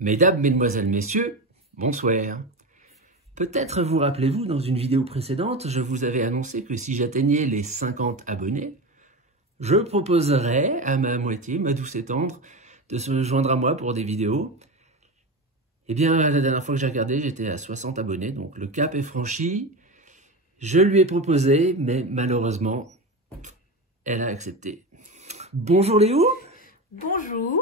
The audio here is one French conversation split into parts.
Mesdames, Mesdemoiselles, Messieurs, bonsoir. Peut-être vous rappelez-vous, dans une vidéo précédente, je vous avais annoncé que si j'atteignais les 50 abonnés, je proposerais à ma moitié, ma douce et tendre, de se joindre à moi pour des vidéos. Eh bien, la dernière fois que j'ai regardé, j'étais à 60 abonnés, donc le cap est franchi. Je lui ai proposé, mais malheureusement, elle a accepté. Bonjour Léo. Bonjour.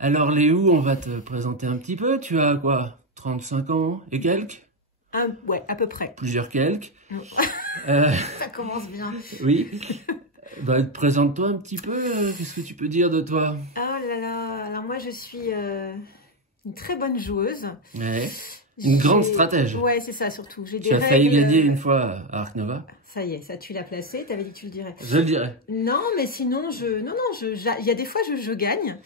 Alors Léo, on va te présenter un petit peu. Tu as quoi, 35 ans et quelques? Ouais, à peu près. Plusieurs quelques. Ça commence bien. Oui. Bah, présente-toi un petit peu. Qu'est-ce que tu peux dire de toi? Oh là là. Alors moi, je suis une très bonne joueuse. Ouais. Une grande stratège. Ouais, c'est ça surtout. J'ai Tu as failli gagner une fois à Ark Nova. Ça y est, ça tu l'as placé. T'avais dit que tu le dirais. Je le dirais. Non, mais sinon il y a des fois je gagne.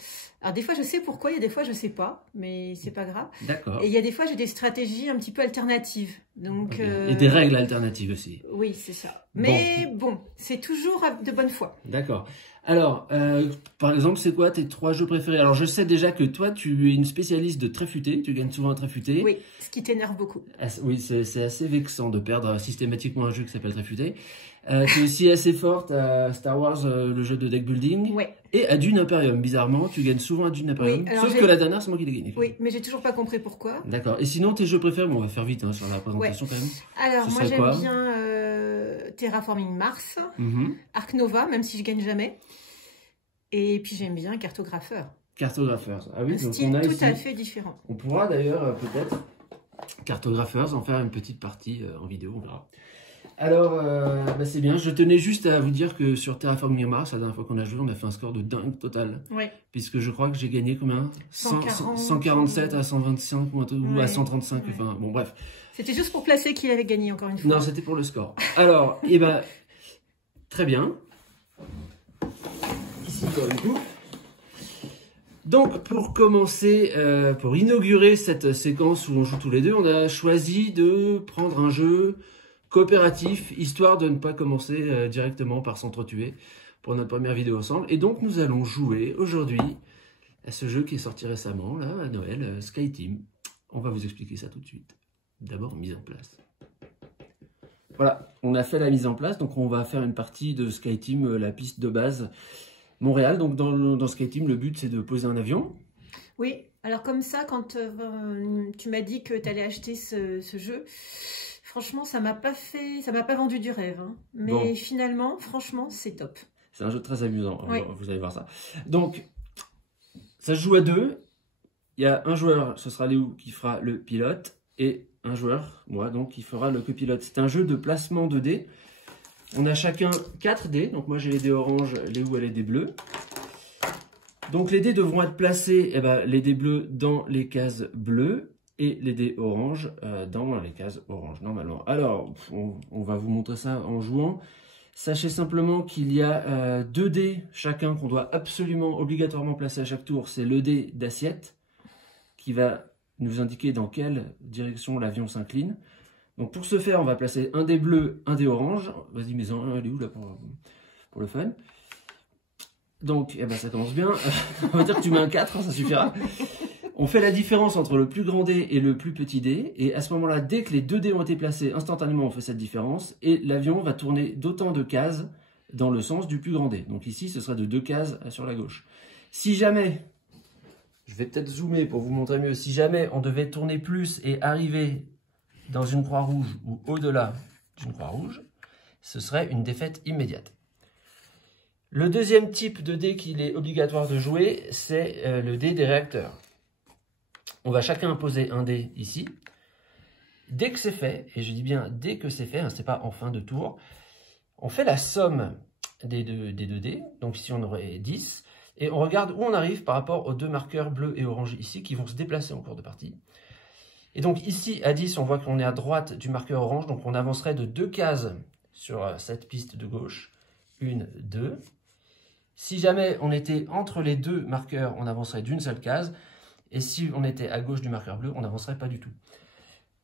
Alors des fois je sais pourquoi, il y a des fois je sais pas, mais c'est pas grave. D'accord. Et il y a des fois j'ai des stratégies un petit peu alternatives. Donc Et des règles alternatives aussi. Oui, c'est ça. Mais bon, c'est toujours de bonne foi. D'accord. Alors, par exemple, c'est quoi tes 3 jeux préférés? Alors, je sais déjà que toi, tu es une spécialiste de tréfuté. Tu gagnes souvent un tréfuté. Oui, ce qui t'énerve beaucoup. Oui, c'est assez vexant de perdre systématiquement un jeu qui s'appelle tréfuté. Tu es aussi assez forte à Star Wars, le jeu de deck building. Ouais. Et à Dune Imperium. Bizarrement, tu gagnes souvent à Dune Imperium. Oui, sauf que la dernière, c'est moi qui l'ai gagné. Oui, mais j'ai toujours pas compris pourquoi. D'accord. Et sinon, tes jeux préférés, bon, on va faire vite sur la présentation quand même. Alors, moi j'aime bien Terraforming Mars, Ark Nova, même si je gagne jamais. Et puis j'aime bien Cartographeur. Cartographeurs. Ah oui, un donc style on a tout ici, à fait différent. On pourra d'ailleurs peut-être Cartographers en faire une petite partie en vidéo, on verra. Alors, bah c'est bien. Je tenais juste à vous dire que sur Terraforming Mars, la dernière fois qu'on a joué, on a fait un score de dingue total. Oui. Puisque je crois que j'ai gagné combien? 147 à 125 ou à 135. Ouais. Enfin, bon, bref. C'était juste pour placer qui avait gagné encore une fois. Non, c'était pour le score. Alors, et ben, très bien. Ici, quoi, du coup. Donc, pour commencer, pour inaugurer cette séquence où on joue tous les deux, on a choisi de prendre un jeu coopératif, histoire de ne pas commencer directement par s'entretuer pour notre première vidéo ensemble. Et donc, nous allons jouer aujourd'hui à ce jeu qui est sorti récemment, là, à Noël, SkyTeam. On va vous expliquer ça tout de suite. D'abord, mise en place. Voilà, on a fait la mise en place, donc on va faire une partie de SkyTeam, la piste de base Montréal. Donc dans SkyTeam, le but c'est de poser un avion. Oui, alors comme ça, quand tu m'as dit que tu allais acheter ce jeu, franchement, ça m'a pas vendu du rêve. Hein. Mais bon, finalement, franchement, c'est top. C'est un jeu très amusant, oui. Vous allez voir ça. Donc, ça se joue à 2. Il y a un joueur, ce sera Léo, qui fera le pilote, et un joueur, moi, donc, qui fera le copilote. C'est un jeu de placement de dés. On a chacun 4 dés. Donc, moi, j'ai les dés orange, Léo a les dés bleus. Donc, les dés devront être placés, les dés bleus dans les cases bleues et les dés orange dans les cases orange, normalement. Alors, on va vous montrer ça en jouant. Sachez simplement qu'il y a 2 dés chacun qu'on doit absolument, obligatoirement placer à chaque tour. C'est le dé d'assiette qui va nous indiquer dans quelle direction l'avion s'incline. Donc pour ce faire, on va placer un dé bleu, un dé orange. Vas-y, mets-en un, elle est où là pour le fun? Donc, ça commence bien. On va dire que tu mets un 4, hein, ça suffira. On fait la différence entre le plus grand dé et le plus petit dé. Et à ce moment-là, dès que les 2 dés ont été placés, instantanément, on fait cette différence. Et l'avion va tourner d'autant de cases dans le sens du plus grand dé. Donc ici, ce sera de 2 cases sur la gauche. Si jamais, je vais peut-être zoomer pour vous montrer mieux, si jamais on devait tourner plus et arriver dans une croix rouge ou au-delà d'une croix rouge, ce serait une défaite immédiate. Le deuxième type de dé qu'il est obligatoire de jouer, c'est le dé des réacteurs. On va chacun poser un dé ici. Dès que c'est fait, et je dis bien dès que c'est fait, hein, c'est pas en fin de tour, on fait la somme des deux dés. Donc ici on aurait 10. Et on regarde où on arrive par rapport aux 2 marqueurs bleus et orange ici qui vont se déplacer en cours de partie. Et donc ici, à 10, on voit qu'on est à droite du marqueur orange, donc on avancerait de 2 cases sur cette piste de gauche. 1, 2. Si jamais on était entre les 2 marqueurs, on avancerait d'une seule case. Et si on était à gauche du marqueur bleu, on n'avancerait pas du tout.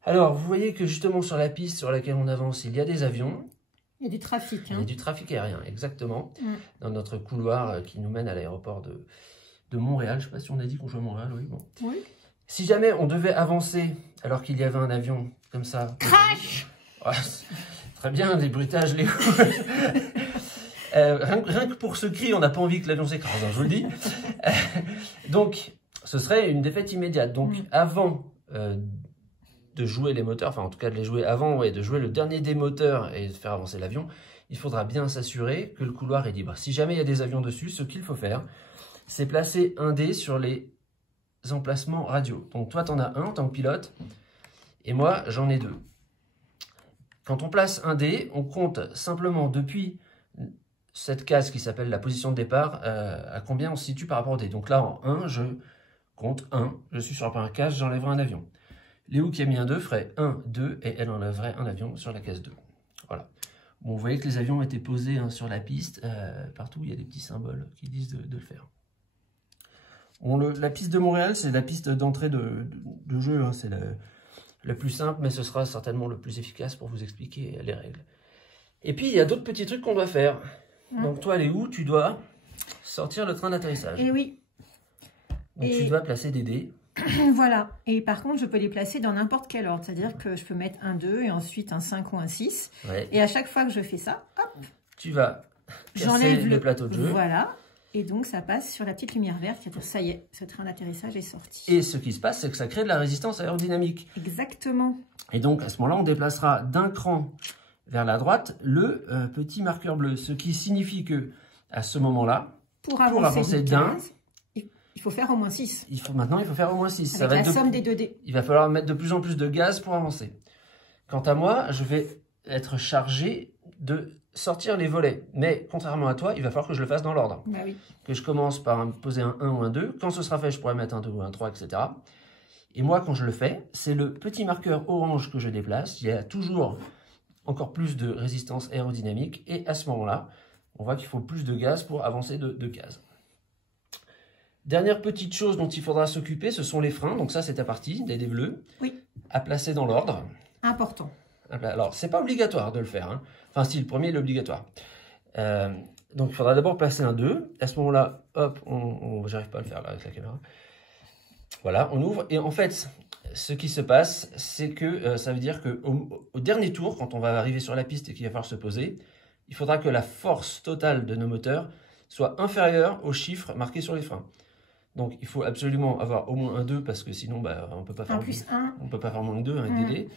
Alors, vous voyez que justement sur la piste sur laquelle on avance, il y a des avions. Il y a du trafic. Hein. Il y a du trafic aérien, exactement. Dans notre couloir qui nous mène à l'aéroport de Montréal. Je ne sais pas si on a dit qu'on joue à Montréal, oui. Bon. Oui. Si jamais on devait avancer alors qu'il y avait un avion comme ça... Crash! Ouais, très bien, des bruitages, Léo. Rien que pour ce cri, on n'a pas envie que l'avion s'écrase, hein, je vous le dis. Donc, ce serait une défaite immédiate. Donc, avant de jouer les moteurs, enfin en tout cas de les jouer avant, ouais, de jouer le dernier des moteurs et de faire avancer l'avion, il faudra bien s'assurer que le couloir est libre. Si jamais il y a des avions dessus, ce qu'il faut faire, c'est placer un dé sur les emplacements radio. Donc toi, tu en as un en tant que pilote, et moi, j'en ai deux. Quand on place un dé, on compte simplement depuis cette case qui s'appelle la position de départ, à combien on se situe par rapport au dé. Donc là, en 1, je compte 1, je suis sur la première case, j'enlèverai un avion. Léo qui a mis un 2 ferait 1, 2, et elle enlèverait un avion sur la case 2. Voilà. Bon, vous voyez que les avions étaient posés sur la piste. Partout, il y a des petits symboles qui disent de le faire. Bon, la piste de Montréal, c'est la piste d'entrée de jeu. Hein, c'est le plus simple, mais ce sera certainement le plus efficace pour vous expliquer les règles. Et puis, il y a d'autres petits trucs qu'on doit faire. Donc toi, Léo, tu dois sortir le train d'atterrissage. Et oui. Donc tu dois placer des dés. Voilà. Et par contre, je peux les placer dans n'importe quel ordre. C'est-à-dire que je peux mettre un 2 et ensuite un 5 ou un 6. Ouais. Et à chaque fois que je fais ça, hop, tu vas j'enlève le plateau de jeu. Voilà. Et donc, ça passe sur la petite lumière verte. C'est-à-dire, ça y est, ce train d'atterrissage est sorti. Et ce qui se passe, c'est que ça crée de la résistance aérodynamique. Exactement. Et donc, à ce moment-là, on déplacera d'un cran vers la droite le petit marqueur bleu. Ce qui signifie que à ce moment-là, pour avancer d'un, il faut faire au moins 6. Maintenant, il faut faire au moins 6. Avec la somme des 2 dés. Il va falloir mettre de plus en plus de gaz pour avancer. Quant à moi, je vais être chargé de sortir les volets. Mais contrairement à toi, il va falloir que je le fasse dans l'ordre. Bah oui. Que je commence par poser un 1 ou un 2. Quand ce sera fait, je pourrai mettre un 2 ou un 3, etc. Et moi, quand je le fais, c'est le petit marqueur orange que je déplace. Il y a toujours encore plus de résistance aérodynamique. Et à ce moment-là, on voit qu'il faut plus de gaz pour avancer de cases. Dernière petite chose dont il faudra s'occuper, ce sont les freins. Donc ça, c'est ta partie, des dés bleus. Oui. À placer dans l'ordre. Important. Alors, c'est pas obligatoire de le faire. Hein. Enfin, si, le premier est obligatoire. Donc, il faudra d'abord placer un 2. À ce moment-là, hop, j'arrive pas à le faire là avec la caméra. Voilà, on ouvre. Et en fait, ce qui se passe, c'est que ça veut dire qu'au dernier tour, quand on va arriver sur la piste et qu'il va falloir se poser, il faudra que la force totale de nos moteurs soit inférieure aux chiffres marqués sur les freins. Donc, il faut absolument avoir au moins un 2 parce que sinon, on peut pas faire on peut pas faire moins que 2 avec des dés.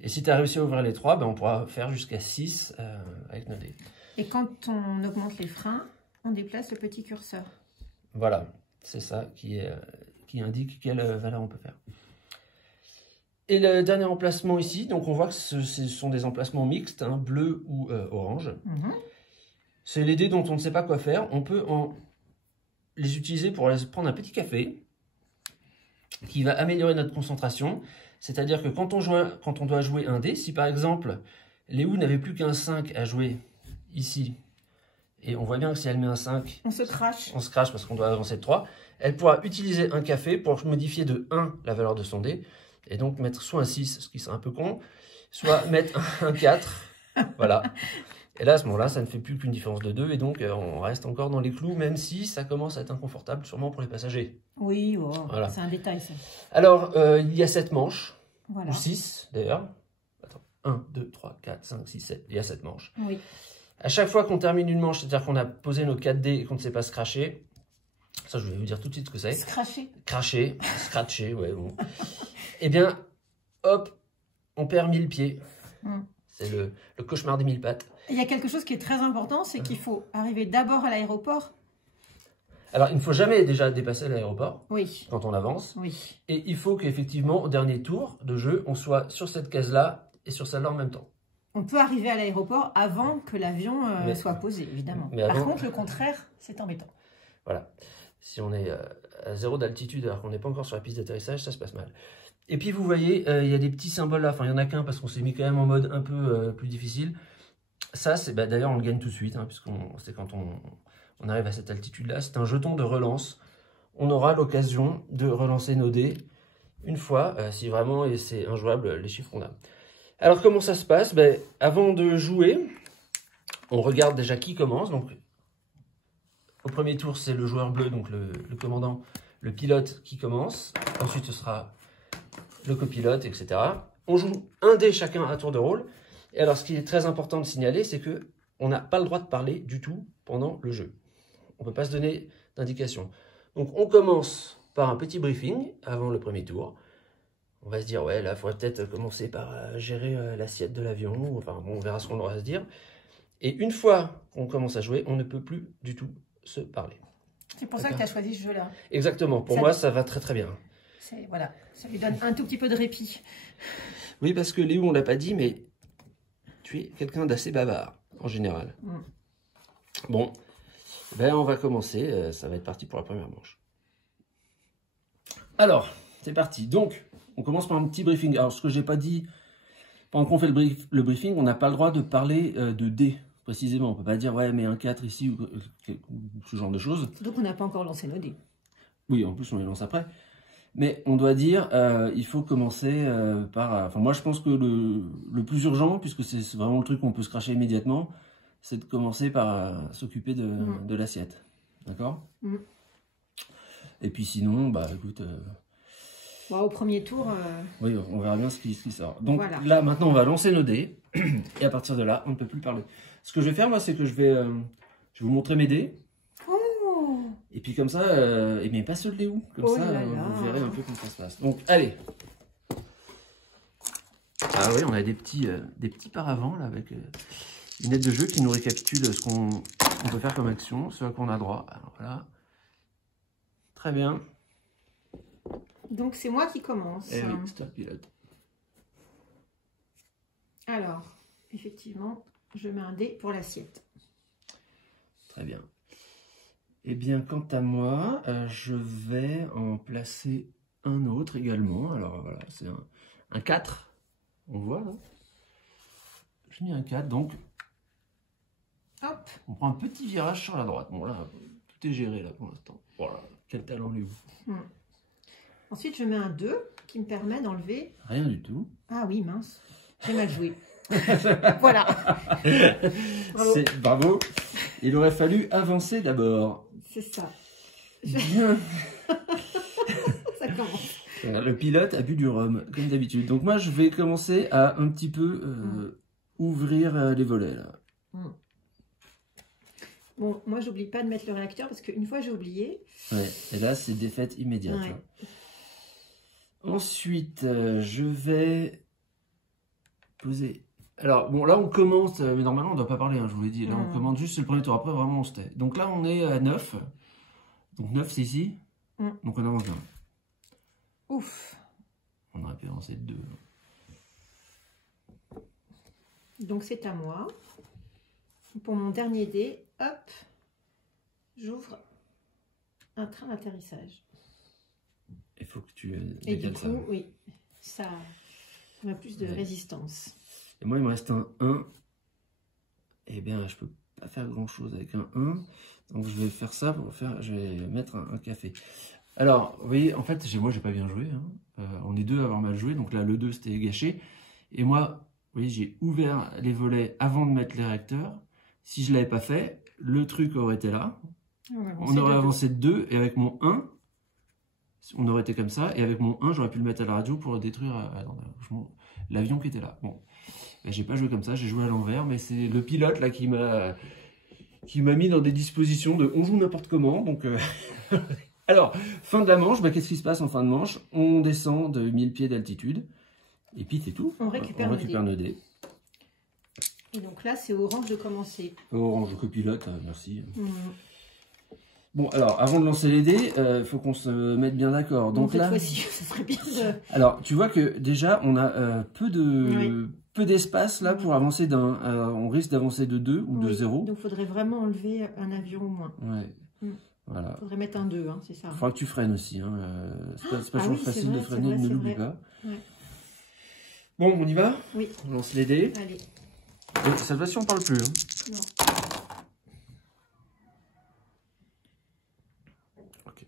Et si tu as réussi à ouvrir les 3, on pourra faire jusqu'à 6 avec nos dés. Et quand on augmente les freins, on déplace le petit curseur. Voilà, c'est ça qui indique quelle valeur on peut faire. Et le dernier emplacement ici, donc on voit que ce sont des emplacements mixtes, hein, bleu ou orange. C'est les dés dont on ne sait pas quoi faire. On peut les utiliser pour prendre un petit café qui va améliorer notre concentration. C'est-à-dire que quand on doit jouer un dé, si par exemple Léo n'avait plus qu'un 5 à jouer ici, et on voit bien que si elle met un 5, on se crache parce qu'on doit avancer de 3, elle pourra utiliser un café pour modifier de 1 la valeur de son dé, et donc mettre soit un 6, ce qui serait un peu con, soit mettre un 4, voilà. Et là, à ce moment-là, ça ne fait plus qu'une différence de 2, et donc on reste encore dans les clous, même si ça commence à être inconfortable, sûrement pour les passagers. Oui, voilà. C'est un détail, ça. Alors, il y a 7 manches, voilà. ou 6 d'ailleurs. Attends, 1, 2, 3, 4, 5, 6, 7, il y a 7 manches. Oui. À chaque fois qu'on termine une manche, c'est-à-dire qu'on a posé nos 4 dés et qu'on ne sait pas se cracher, ça je vais vous dire tout de suite ce que c'est. Se cracher. Scratcher, ouais, bon. Eh bien, hop, on perd 1000 pieds. C'est le cauchemar des 1000 pattes. Il y a quelque chose qui est très important, c'est qu'il faut arriver d'abord à l'aéroport. Alors, il ne faut jamais déjà dépasser l'aéroport quand on avance. Oui. Et il faut qu'effectivement, au dernier tour de jeu, on soit sur cette case-là et sur celle-là en même temps. On peut arriver à l'aéroport avant que l'avion soit posé, évidemment. Par contre, le contraire, c'est embêtant. Voilà. Si on est à 0 d'altitude alors qu'on n'est pas encore sur la piste d'atterrissage, ça se passe mal. Et puis, vous voyez, il y a des petits symboles là. Enfin, il n'y en a qu'un parce qu'on s'est mis quand même en mode un peu plus difficile. Ça, c'est d'ailleurs, on le gagne tout de suite, hein, puisqu'on c'est quand on arrive à cette altitude-là. C'est un jeton de relance. On aura l'occasion de relancer nos dés une fois, si vraiment c'est injouable les chiffres qu'on a. Alors, comment ça se passe? Avant de jouer, on regarde déjà qui commence. Donc, au premier tour, c'est le joueur bleu, donc le commandant, le pilote qui commence. Ensuite, ce sera le copilote, etc. On joue un dé chacun à tour de rôle. Et alors, ce qui est très important de signaler, c'est que on n'a pas le droit de parler du tout pendant le jeu. On ne peut pas se donner d'indication. Donc, on commence par un petit briefing avant le premier tour. On va se dire, ouais, là, il faudrait peut-être commencer par gérer l'assiette de l'avion. Enfin, bon, on verra ce qu'on aura à se dire. Et une fois qu'on commence à jouer, on ne peut plus du tout se parler. C'est pour ça que tu as choisi ce jeu-là. Exactement. Pour moi, ça va très très bien. Voilà, ça lui donne un tout petit peu de répit. Oui, parce que Léo, on l'a pas dit, mais tu es quelqu'un d'assez bavard, en général. Bon, ben on va commencer. Ça va être parti pour la première manche. Alors, c'est parti. Donc, on commence par un petit briefing. Alors, ce que j'ai pas dit, pendant qu'on fait le briefing, on n'a pas le droit de parler de dés, précisément. On peut pas dire, ouais, mais un 4 ici, ou ce genre de choses. Donc, on n'a pas encore lancé nos dés. Oui, en plus, on les lance après. Mais on doit dire, il faut commencer par... Enfin, moi, je pense que le plus urgent, puisque c'est vraiment le truc qu'on peut se cracher immédiatement, c'est de commencer par s'occuper de l'assiette. D'accord? Et puis sinon, bah écoute... Bon, au premier tour... Oui, on verra bien ce qui sort. Donc voilà. Là, maintenant, on va lancer nos dés. Et à partir de là, on ne peut plus parler. Ce que je vais faire, moi, c'est que je vais vous montrer mes dés. Et puis comme ça, mais pas seul Léo, comme ça, vous verrez un peu comment ça se passe. Donc, allez. Ah oui, on a des petits paravents là, avec une aide de jeu qui nous récapitule ce qu'on peut faire comme action, ce à quoi on a droit. Alors voilà. Très bien. Donc c'est moi qui commence. Et oui, stop pilote. Alors, effectivement, je mets un dé pour l'assiette. Très bien. Eh bien, quant à moi, je vais en placer un autre également. Alors voilà, c'est un 4. On voit là. J'ai mis un 4, donc hop. On prend un petit virage sur la droite. Bon là, tout est géré là pour l'instant. Voilà, quel talent Léo. Ensuite, je mets un 2 qui me permet d'enlever... Rien du tout. Ah oui, mince. J'ai mal joué. Voilà. Bravo. Bravo. Il aurait fallu avancer d'abord. C'est ça. Bien. Ça commence. Le pilote a bu du rhum, comme d'habitude. Donc moi, je vais commencer à un petit peu ouvrir les volets. Là. Bon, moi, j'oublie pas de mettre le réacteur parce qu'une fois, j'ai oublié. Ouais, et là, c'est défaite immédiate. Ouais. Ensuite, je vais poser... Alors, bon, là, on commence, mais normalement, on ne doit pas parler, hein, je vous l'ai dit. Là, on commence juste, c'est le premier tour. Après, vraiment, on se tait. Donc là, on est à 9. Donc 9, c'est ici. Donc on avance bien. Ouf. On aurait pu avancer de 2. Donc c'est à moi. Pour mon dernier dé, hop, j'ouvre un train d'atterrissage. Il faut que tu et du coup, ça. Oui, ça a plus de résistance. Et moi, il me reste un 1. Eh bien, je peux pas faire grand chose avec un 1. Donc je vais faire ça pour faire. Je vais mettre un café. Alors, vous voyez, en fait, moi, j'ai pas bien joué. Hein. On est deux à avoir mal joué. Donc là, le 2, c'était gâché. Et moi, vous voyez, j'ai ouvert les volets avant de mettre les réacteurs. Si je l'avais pas fait, le truc aurait été là. On aurait avancé de 2. Et avec mon 1, on aurait été comme ça. Et avec mon 1, j'aurais pu le mettre à la radio pour détruire l'avion qui était là. Bon, j'ai pas joué comme ça. J'ai joué à l'envers. Mais c'est le pilote là qui m'a mis dans des dispositions de on joue n'importe comment. Donc, alors, fin de la manche, bah, qu'est-ce qui se passe en fin de manche? On descend de 1000 pieds d'altitude. Et puis c'est tout. On récupère nos dés. Et donc là, c'est Orange de commencer. Orange copilote, merci. Bon, alors, avant de lancer les dés, il faut qu'on se mette bien d'accord. Donc cette là, fois-ci, ça serait bien de... Alors, tu vois que déjà, on a peu d'espace là pour avancer d'un... on risque d'avancer de 2 ou de 0. Donc, il faudrait vraiment enlever un avion au moins. Ouais. Voilà. Il faudrait mettre un 2, hein, c'est ça. Il faudra que tu freines aussi. Hein. C'est pas toujours facile de freiner, ne l'oublie pas. Ouais. Bon, on y va? Oui. On lance les dés. Allez. Et cette fois-ci, on parle plus. Hein. Non. Ok.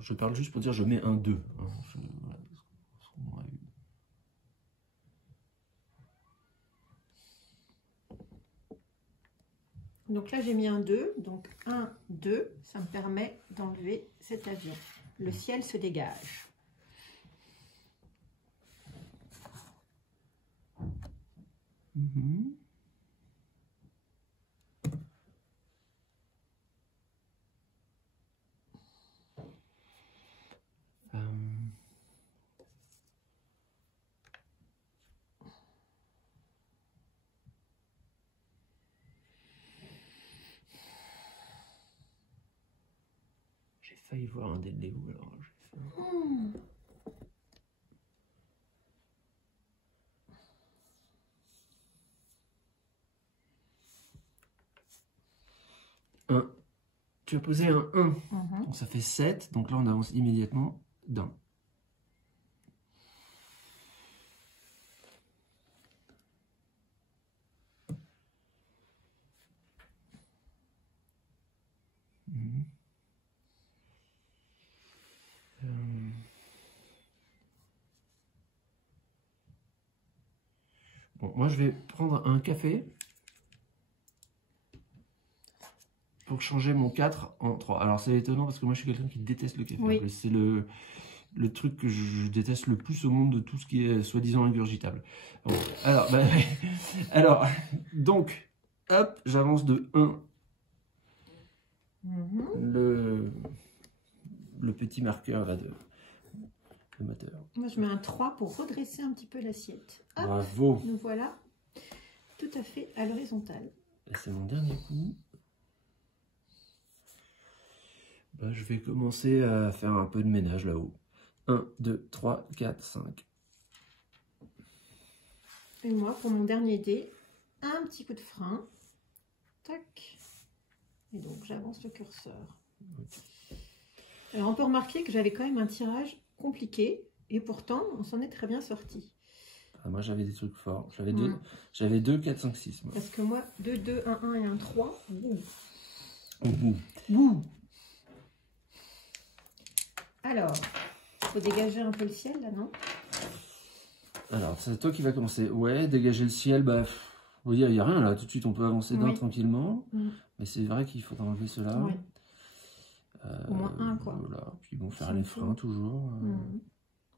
Je parle juste pour dire je mets un 2. Hein. Donc là, j'ai mis un 2. Donc 1, 2, ça me permet d'enlever cet avion. Le ciel se dégage. Mhm. J'ai failli voir un dé de Léo, alors j'ai fait... Un. Tu as posé un 1. Donc ça fait 7. Donc là, on avance immédiatement d'un. Bon, moi, je vais prendre un café pour changer mon 4 en 3. Alors, c'est étonnant parce que moi, je suis quelqu'un qui déteste le café. Oui. C'est le truc que je déteste le plus au monde de tout ce qui est soi-disant ingurgitable. Bon, alors, alors, donc, hop, j'avance de 1. Le petit marqueur là de moteur. Moi, je mets un 3 pour redresser un petit peu l'assiette. Bravo. Nous voilà tout à fait à l'horizontale. C'est mon dernier coup. Je vais commencer à faire un peu de ménage là-haut. 1, 2, 3, 4, 5. Et moi, pour mon dernier dé, un petit coup de frein. Tac. Et donc, j'avance le curseur. Okay. Alors, on peut remarquer que j'avais quand même un tirage compliqué. Et pourtant, on s'en est très bien sorti. Ah, moi, j'avais des trucs forts. J'avais 2, 4, 5, 6. Moi. Parce que moi, 2, 2, 1, 1 et 1, 3. Bouh. Bouh. Alors, il faut dégager un peu le ciel, là, non? Alors, c'est toi qui vas commencer. Ouais, dégager le ciel, on va dire, il n'y a rien là. Tout de suite, on peut avancer d'un tranquillement. Mais c'est vrai qu'il faut enlever cela. Oui. Au moins un, quoi. Voilà. Puis bon, faire les freins toujours.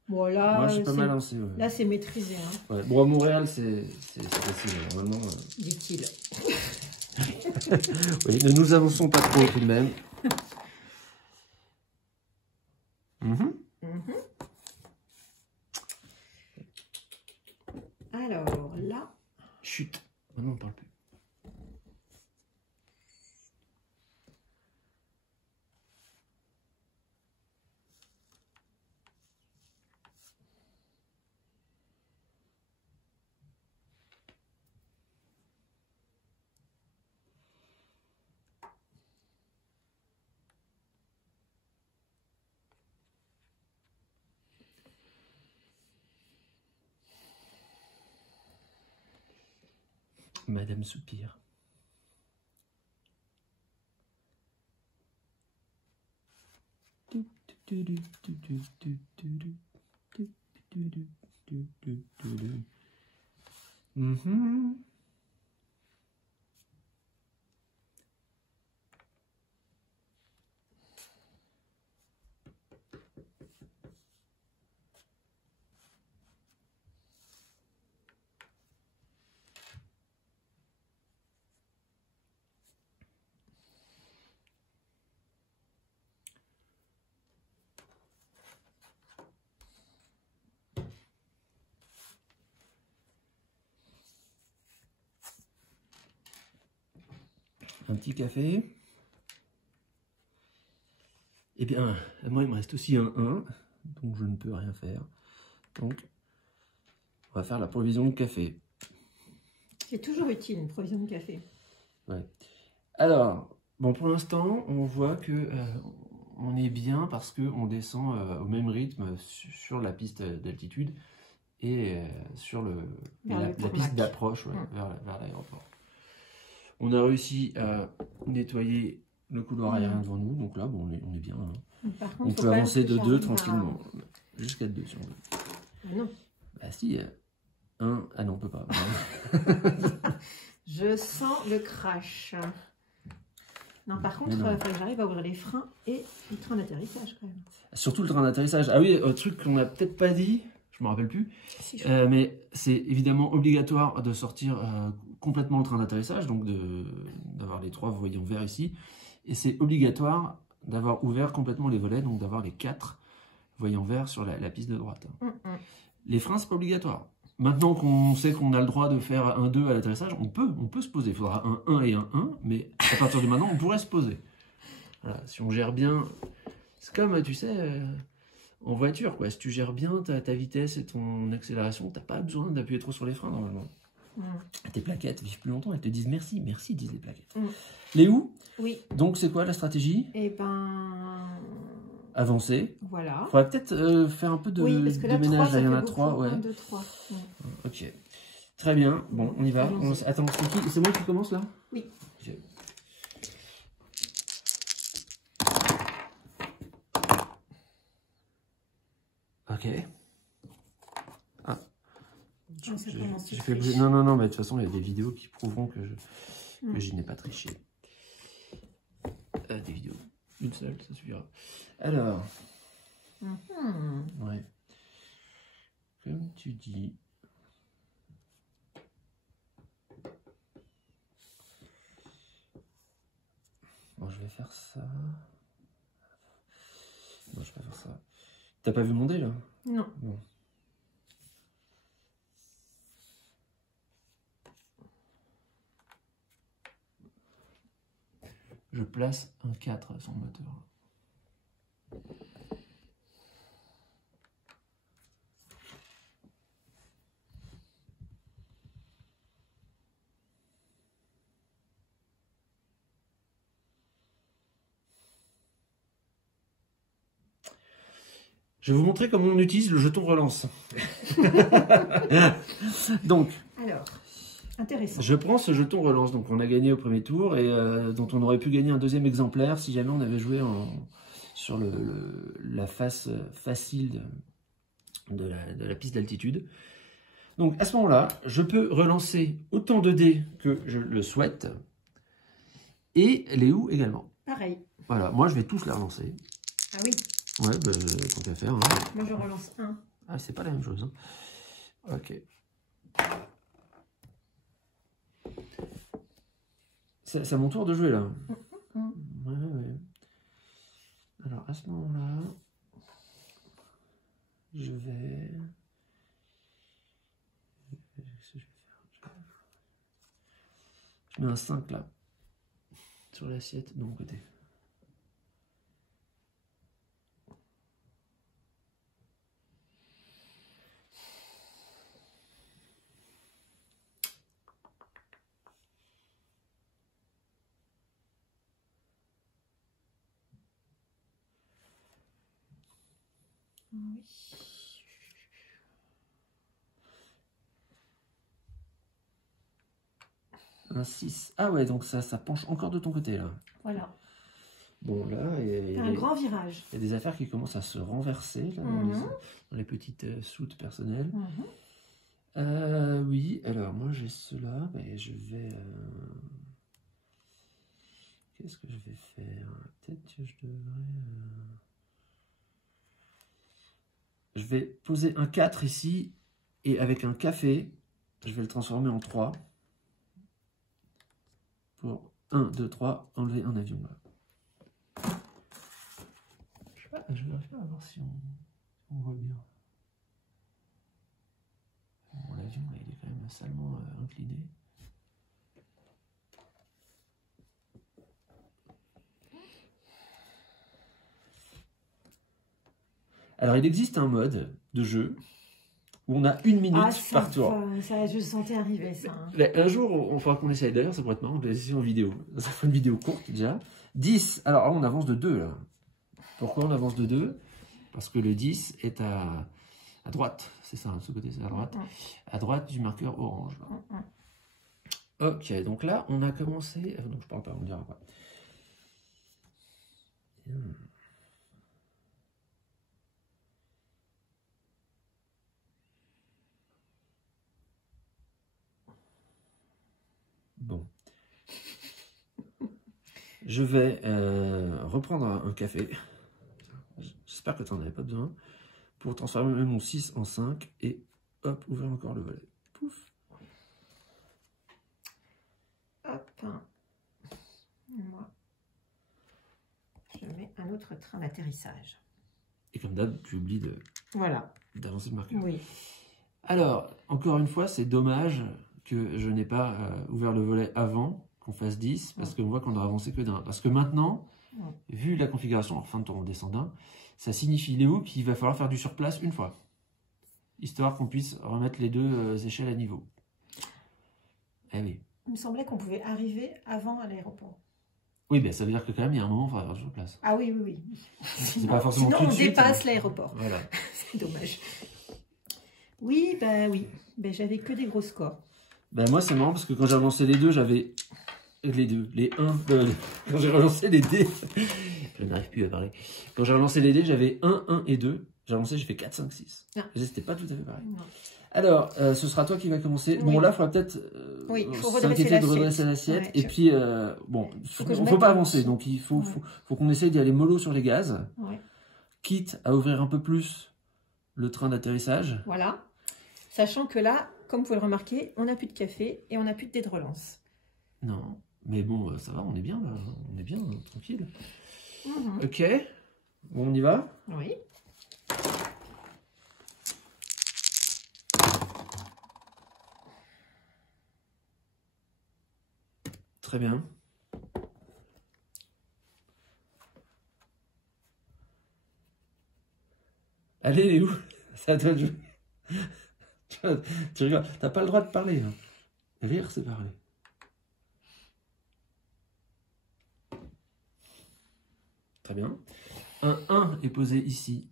Bon, là, moi, je suis pas mal lancé. Ouais. Là, c'est maîtrisé. Hein. Ouais. Bon, à Montréal, c'est facile. Normalement. Dit-il. Oui, ne nous avançons pas trop tout de même. Alors, là... Chut. Maintenant, on ne parle plus. Madame soupire. Un petit café. Eh bien, moi, il me reste aussi un 1, donc je ne peux rien faire. Donc, on va faire la provision de café. C'est toujours utile, une provision de café. Ouais. Alors, bon, pour l'instant, on voit que on est bien parce qu'on descend au même rythme sur la piste d'altitude et sur la piste d'approche vers l'aéroport. On a réussi à nettoyer le couloir aérien devant nous, donc là, bon, on est bien. Hein. Par contre, on peut avancer de 2 tranquillement, jusqu'à 2 si on veut. Ah non. Bah si, 1, ah non, on peut pas. Je sens le crash. Non, par contre, il faut que j'arrive à ouvrir les freins et le train d'atterrissage quand même. Surtout le train d'atterrissage. Ah oui, truc qu'on n'a peut-être pas dit, je me rappelle plus, mais c'est évidemment obligatoire de sortir complètement le train d'atterrissage, donc d'avoir les 3 voyants verts ici, et c'est obligatoire d'avoir ouvert complètement les volets, donc d'avoir les 4 voyants verts sur la piste de droite. Les freins, c'est pas obligatoire. Maintenant qu'on sait qu'on a le droit de faire un 2 à l'atterrissage, on peut se poser. Il faudra un 1 et un 1, mais à partir de maintenant, on pourrait se poser. Voilà, si on gère bien, c'est comme, tu sais, en voiture, quoi. Si tu gères bien ta vitesse et ton accélération, t'as pas besoin d'appuyer trop sur les freins, normalement. Tes plaquettes vivent plus longtemps, elles te disent merci, merci, disent les plaquettes. Léo, oui. Donc c'est quoi la stratégie? Eh ben... Avancer. Voilà. Il faudrait peut-être faire un peu de, oui, parce que là, de ménage, 3, là, il y en a beaucoup. 3. Ouais. 1, 2, 3. Ok. Très bien, bon, on y va. Attends, c'est moi qui commence là? Oui. Okay. Ok. Ah. J'ai fait bouger. Non, mais de toute façon, il y a des vidéos qui prouveront que je n'ai pas triché. Des vidéos. Une seule, ça suffira. Alors. Ouais. Comme tu dis. Bon, je vais faire ça. Non, je vais pas faire ça. T'as pas vu mon dé là? Non. Non. Je place un 4 sur le moteur. Je vais vous montrer comment on utilise le jeton relance. Donc, alors, intéressant. Je prends ce jeton relance, donc on a gagné au premier tour et dont on aurait pu gagner un deuxième exemplaire si jamais on avait joué sur la face facile de la piste d'altitude. Donc à ce moment-là, je peux relancer autant de dés que je le souhaite et Léo également. Pareil. Voilà, moi je vais tous les relancer. Ah oui. Ouais, bah, tant qu'à faire. Hein. Moi je relance un. Ah, c'est pas la même chose. Hein. Ok. C'est à mon tour de jouer là. Ouais. Alors à ce moment-là, je vais... Je mets un 5 là. Sur l'assiette de mon côté. Oui. Un 6. Ah ouais, donc ça penche encore de ton côté là. Voilà. Bon là, il y a un grand virage. Il y a des affaires qui commencent à se renverser là, dans les petites soutes personnelles. Oui, alors moi j'ai cela, mais je vais... Qu'est-ce que je vais faire? Peut-être que je devrais... Je vais poser un 4 ici, et avec un café, je vais le transformer en 3. Pour 1, 2, 3, enlever un avion là. Je sais pas, je n'arrive pas à voir si on voit bien. Bon, l'avion là, il est quand même salement incliné. Alors, il existe un mode de jeu où on a 1 minute par tour. Ça, je sentais arriver ça. Hein. Un jour, on fera qu'on essaye. D'ailleurs, ça pourrait être marrant de l'essayer en vidéo. Ça fera une vidéo courte déjà. 10. Alors, on avance de 2 là. Pourquoi on avance de 2? Parce que le 10 est à droite. C'est ça, ce côté, c'est à droite. À droite du marqueur orange. Ok, donc là, on a commencé... non, je parle pas, on dira pas. Bon. Je vais reprendre un café. J'espère que tu n'en avais pas besoin. Pour transformer mon 6 en 5. Et hop, ouvrir encore le volet. Pouf. Hop. Moi, je mets un autre train d'atterrissage. Et comme d'hab, tu oublies Voilà. d'avancer le marqueur. Oui. Alors, encore une fois, c'est dommage que je n'ai pas ouvert le volet avant qu'on fasse 10, parce qu'on voit qu'on doit avancer que d'un. Parce que maintenant, vu la configuration en fin de tour descendant, ça signifie, Léo, qu'il va falloir faire du surplace une fois, histoire qu'on puisse remettre les deux échelles à niveau. Eh oui. Il me semblait qu'on pouvait arriver avant à l'aéroport. Oui, ben ça veut dire que quand même, il y a un moment, il va falloir faire du surplace. Ah oui, oui, oui. C'est pas forcément Sinon, tout de on suite, dépasse l'aéroport. Voilà. C'est dommage. Oui, bah oui. Ben, j'avais que des gros scores. Ben moi, c'est marrant parce que quand j'ai relancé les deux, j'avais les 1. Quand j'ai relancé les dés, je n'arrive plus à parler. Quand j'ai relancé les dés, j'avais 1, 1 et 2. J'ai relancé, j'ai fait 4, 5, 6. Et c'était pas tout à fait pareil. Non. Alors, ce sera toi qui va commencer. Bon, là, il faudra peut-être s'inquiéter de redresser l'assiette. Ouais, et puis, bon, on ne faut pas avancer. Donc, il faut qu'on essaye d'y aller mollo sur les gaz. Ouais. Quitte à ouvrir un peu plus le train d'atterrissage. Voilà. Sachant que là, comme vous pouvez le remarquer, on n'a plus de café et on n'a plus de dés de relance. Non, mais bon, ça va, on est bien là. On est bien, tranquille. Ok, bon, on y va? Oui. Très bien. Allez, il est où? C'est à toi de jouer. Tu rigoles. T'as pas le droit de parler. Hein. Rire, c'est parler. Très bien. Un 1 est posé ici.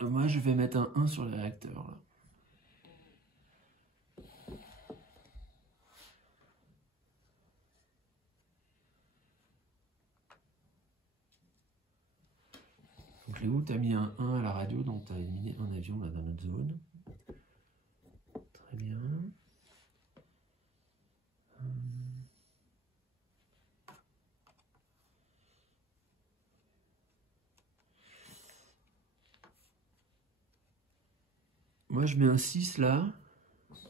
Moi, je vais mettre un 1 sur le réacteur. Là. Donc, Léo, tu as mis un 1 à la radio, donc tu as éliminé un avion là dans notre zone. Très bien. Moi, je mets un 6 là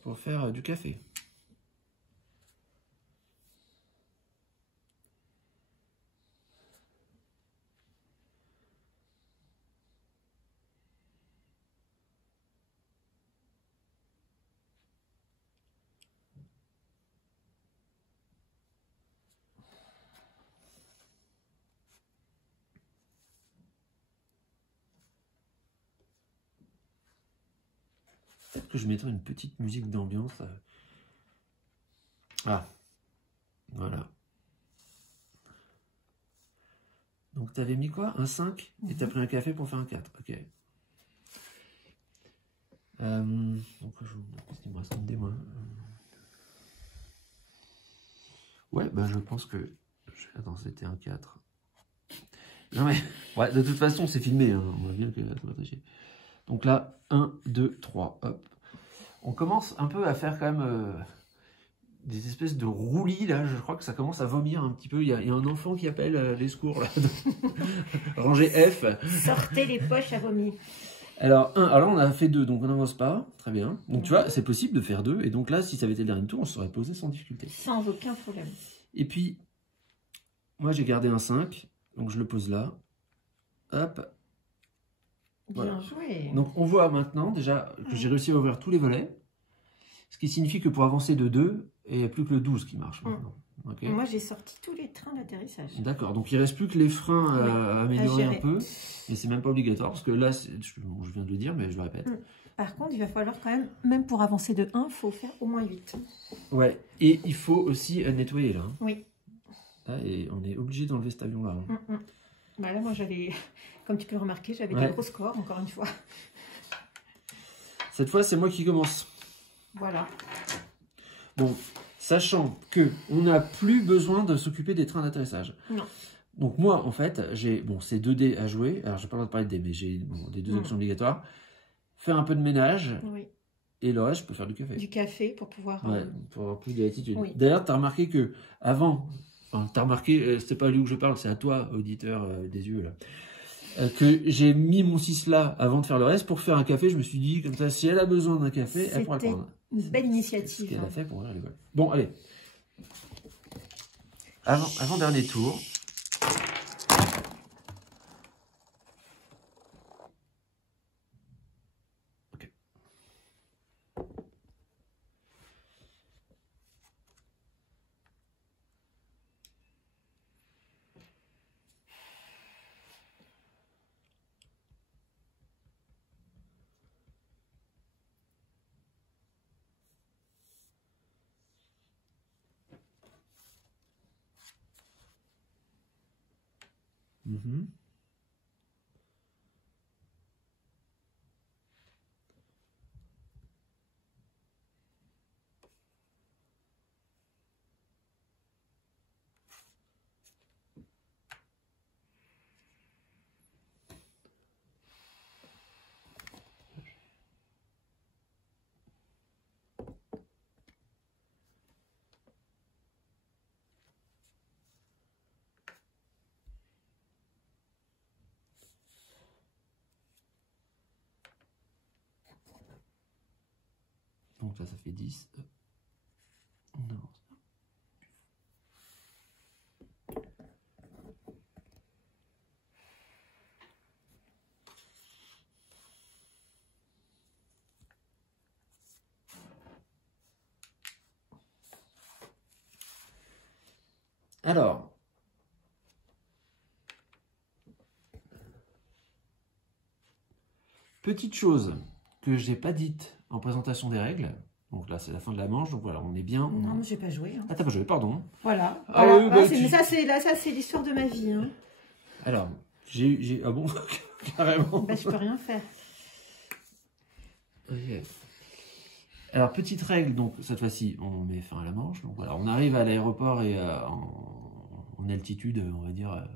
pour faire du café. Peut-être que je mettrai une petite musique d'ambiance. Ah, voilà. Donc, tu avais mis quoi? Un 5 et tu as pris un café pour faire un 4. Ok. Donc, il me reste un dé, moi. Ouais, bah, je pense que... Attends, c'était un 4. Non, mais... Ouais, de toute façon, c'est filmé. Hein. On voit bien que ça va tricher. Donc là, 1, 2, 3, hop. On commence un peu à faire quand même des espèces de roulis, là. Je crois que ça commence à vomir un petit peu. Il y a un enfant qui appelle les secours, là. Rangée F. Sortez les poches à vomi. Alors, alors là, on a fait 2, donc on n'avance pas. Très bien. Donc tu vois, c'est possible de faire 2. Et donc là, si ça avait été le dernier tour, on se serait posé sans difficulté. Sans aucun problème. Et puis, moi, j'ai gardé un 5. Donc je le pose là. Hop. Bien joué. Donc on voit maintenant déjà que j'ai réussi à ouvrir tous les volets, ce qui signifie que pour avancer de 2, il n'y a plus que le 12 qui marche maintenant. Okay. Moi j'ai sorti tous les trains d'atterrissage. D'accord, donc il ne reste plus que les freins à améliorer un peu, mais c'est même pas obligatoire, parce que là, je viens de le dire, mais je le répète. Par contre, il va falloir quand même pour avancer de 1, il faut faire au moins 8. Ouais, et il faut aussi nettoyer là. Oui. Là, et on est obligé d'enlever cet avion là. Bah là, moi j'avais, comme tu peux le remarquer, j'avais des gros scores, encore une fois. Cette fois, c'est moi qui commence. Voilà. Bon, sachant que on n'a plus besoin de s'occuper des trains d'atterrissage. Non. Donc moi, en fait, j'ai ces 2 dés à jouer. Alors, j'ai pas le droit de parler de dés, mais j'ai des 2 actions obligatoires. Faire un peu de ménage. Oui. Et le reste, je peux faire du café. Du café pour pouvoir... Ouais, pour avoir plus de latitude. Oui. D'ailleurs, tu as remarqué que avant, enfin, tu as remarqué, c'était pas à lui que je parle, c'est à toi, auditeur des yeux, là, que j'ai mis mon 6 là avant de faire le reste pour faire un café. Je me suis dit, comme ça, si elle a besoin d'un café, elle pourra le prendre. Une belle initiative. Ce qu'elle a fait pour ouvrir les boîtes. Bon, allez. Avant dernier tour. Ok. Mhm. Donc là, ça fait 10. Non. Alors, petite chose que je n'ai pas dite en présentation des règles. Donc là, c'est la fin de la manche, donc voilà, on est bien. Non, mais j'ai pas joué. Hein. Ah, t'as pas joué, pardon. Voilà. Ah, voilà. oui, bah, Ça, c'est l'histoire de ma vie. Hein. Alors, ah bon, carrément. Bah, je peux rien faire. Okay. Alors, petite règle, donc cette fois-ci, on met fin à la manche. Donc voilà, on arrive à l'aéroport et en altitude, on va dire,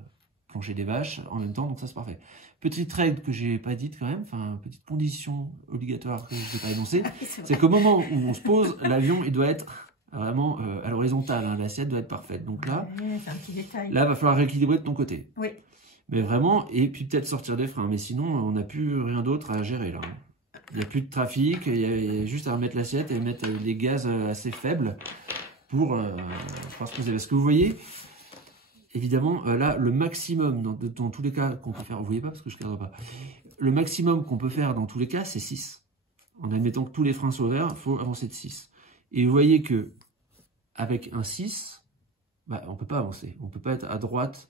plancher des vaches en même temps, donc ça c'est parfait. Petite règle que j'ai pas dite quand même, enfin, petite condition obligatoire que je n'ai pas énoncée, c'est qu'au moment où on se pose, l'avion, il doit être vraiment à l'horizontale, hein, l'assiette doit être parfaite. Donc là, c'est un petit détail. Là, il va falloir rééquilibrer de ton côté. Oui. Mais vraiment, et puis peut-être sortir des freins, mais sinon, on n'a plus rien d'autre à gérer là. Il n'y a plus de trafic, il y a juste à remettre l'assiette et mettre des gaz assez faibles pour pouvoir se poser. Parce que vous voyez, évidemment, là, le maximum, dans tous les cas qu'on peut faire, vous voyez pas parce que je ne cadre pas, le maximum qu'on peut faire dans tous les cas, c'est 6. En admettant que tous les freins sont ouverts, il faut avancer de 6. Et vous voyez que avec un 6, bah, on ne peut pas avancer. On ne peut pas être à droite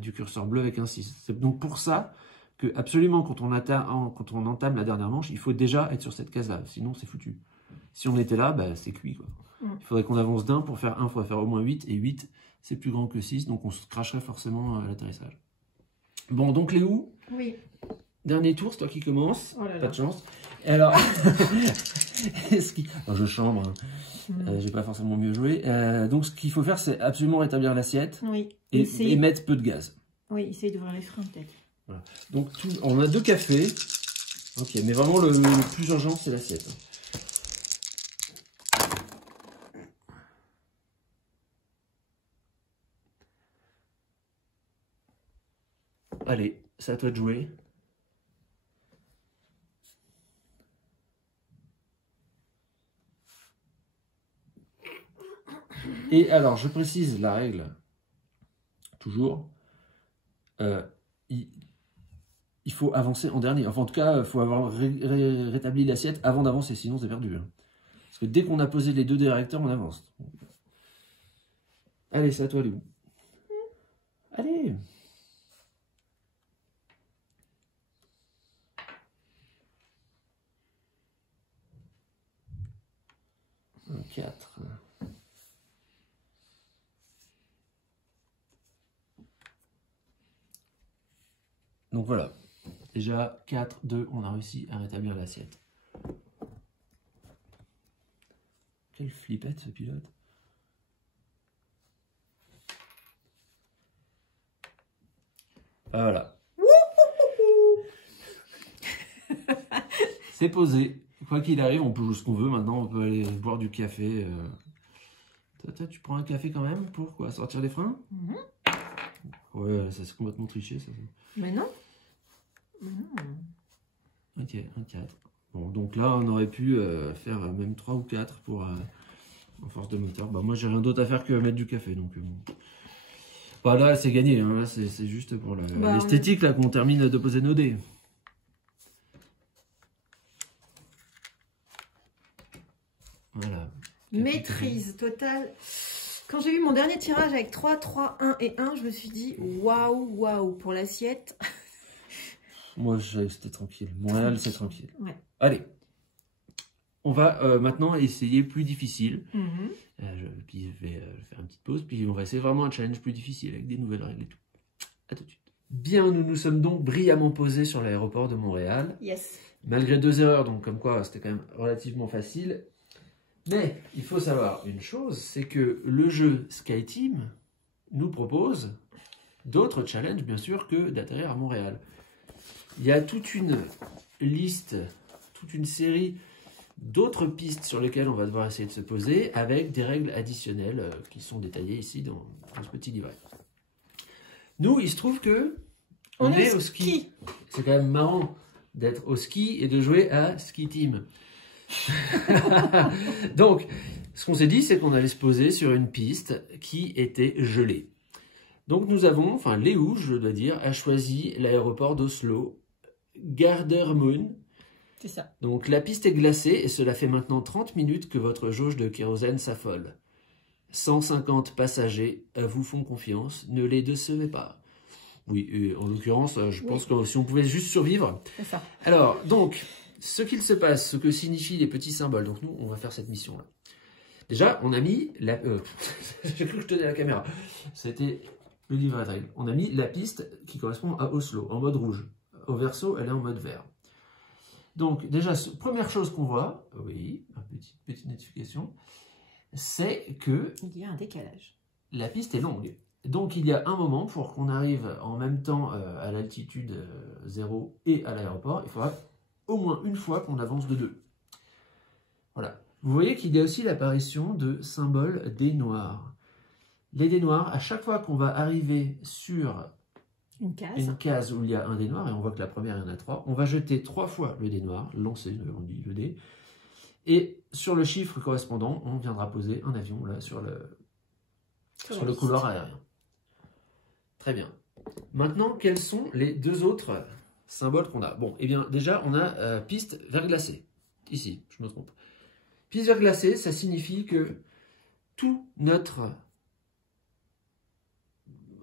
du curseur bleu avec un 6. C'est donc pour ça que absolument quand on entame la dernière manche, il faut déjà être sur cette case-là. Sinon, c'est foutu. Si on était là, bah, c'est cuit, quoi. Il faudrait qu'on avance d'un pour faire 1, il faudrait faire au moins 8. Et 8, c'est plus grand que 6, donc on se cracherait forcément à l'atterrissage. Bon, donc Léo, oui. Dernier tour, c'est toi qui commence. Oh là là. Pas de chance. Et alors, je chambre, hein. J'ai pas forcément mieux joué. Donc ce qu'il faut faire, c'est absolument rétablir l'assiette, oui. et mettre peu de gaz. Oui, essayer d'ouvrir les freins peut-être. Voilà. Donc on a 2 cafés. Ok, mais vraiment le plus urgent, c'est l'assiette. Allez, c'est à toi de jouer. Et alors, je précise la règle, toujours, il faut avancer en dernier. Enfin, en tout cas, il faut avoir rétabli l'assiette avant d'avancer, sinon c'est perdu. Hein. Parce que dès qu'on a posé les 2 directeurs, on avance. Allez, c'est à toi, Léo. Allez. Un 4. Donc voilà, déjà 4, 2, on a réussi à rétablir l'assiette. Quelle flippette ce pilote. Voilà. C'est posé. Quoi qu'il arrive, on peut jouer ce qu'on veut. Maintenant, on peut aller boire du café. Toi, tu prends un café quand même pour quoi? Sortir les freins? Ouais, ça c'est complètement triché. Ça. Mais non. Ok, un 4. Bon, donc là, on aurait pu faire même 3 ou 4 pour en force de moteur. Bah, moi, j'ai rien d'autre à faire que mettre du café. Donc, bon. Bah, là, c'est gagné. Hein. Là, c'est juste pour l'esthétique là qu'on termine de poser nos dés. Voilà. Maîtrise totale. Quand j'ai eu mon dernier tirage avec 3, 3, 1 et 1, je me suis dit waouh, waouh, pour l'assiette. Moi, c'était tranquille. Montréal, c'est tranquille. Ouais. Allez. On va maintenant essayer plus difficile. Puis je vais faire une petite pause. Puis on va essayer vraiment un challenge plus difficile avec des nouvelles règles et tout. À tout de suite. Bien, nous nous sommes donc brillamment posés sur l'aéroport de Montréal. Yes. Malgré 2 erreurs, donc comme quoi c'était quand même relativement facile. Mais il faut savoir une chose, c'est que le jeu SkyTeam nous propose d'autres challenges, bien sûr, que d'atterrir à Montréal. Il y a toute une liste, toute une série d'autres pistes sur lesquelles on va devoir essayer de se poser avec des règles additionnelles qui sont détaillées ici dans ce petit livret. Nous, il se trouve que on est au ski. C'est quand même marrant d'être au ski et de jouer à SkyTeam. Donc, ce qu'on s'est dit, c'est qu'on allait se poser sur une piste qui était gelée. Donc nous avons, enfin Léo, je dois dire, a choisi l'aéroport d'Oslo, Gardermoen. C'est ça. Donc la piste est glacée et cela fait maintenant 30 minutes que votre jauge de kérosène s'affole. 150 passagers vous font confiance, ne les décevez pas. Oui, et en l'occurrence, je pense que si on pouvait juste survivre. C'est ça. Alors, donc, ce qu'il se passe, ce que signifient les petits symboles. Donc nous, on va faire cette mission-là. Déjà, on a mis la... J'ai cru que je tenais la caméra. C'était le livret de règles. On a mis la piste qui correspond à Oslo, en mode rouge. Au verso, elle est en mode vert. Donc, déjà, première chose qu'on voit, oui, une petite notification, c'est que... Il y a un décalage. La piste est longue. Donc, il y a un moment pour qu'on arrive en même temps à l'altitude 0 et à l'aéroport. Il faudra au moins une fois qu'on avance de 2. Voilà. Vous voyez qu'il y a aussi l'apparition de symboles dés noirs. Les dés noirs, à chaque fois qu'on va arriver sur une case où il y a un dé noir, et on voit que la première, il y en a 3, on va jeter 3 fois le dé noir, lancer, on dit le dé, et sur le chiffre correspondant, on viendra poser un avion là sur le couloir aérien. Très bien. Maintenant, quels sont les 2 autres symboles qu'on a? Bon, eh bien, déjà, on a piste verglacée. Ici, je me trompe. Piste verglacée, ça signifie que tout notre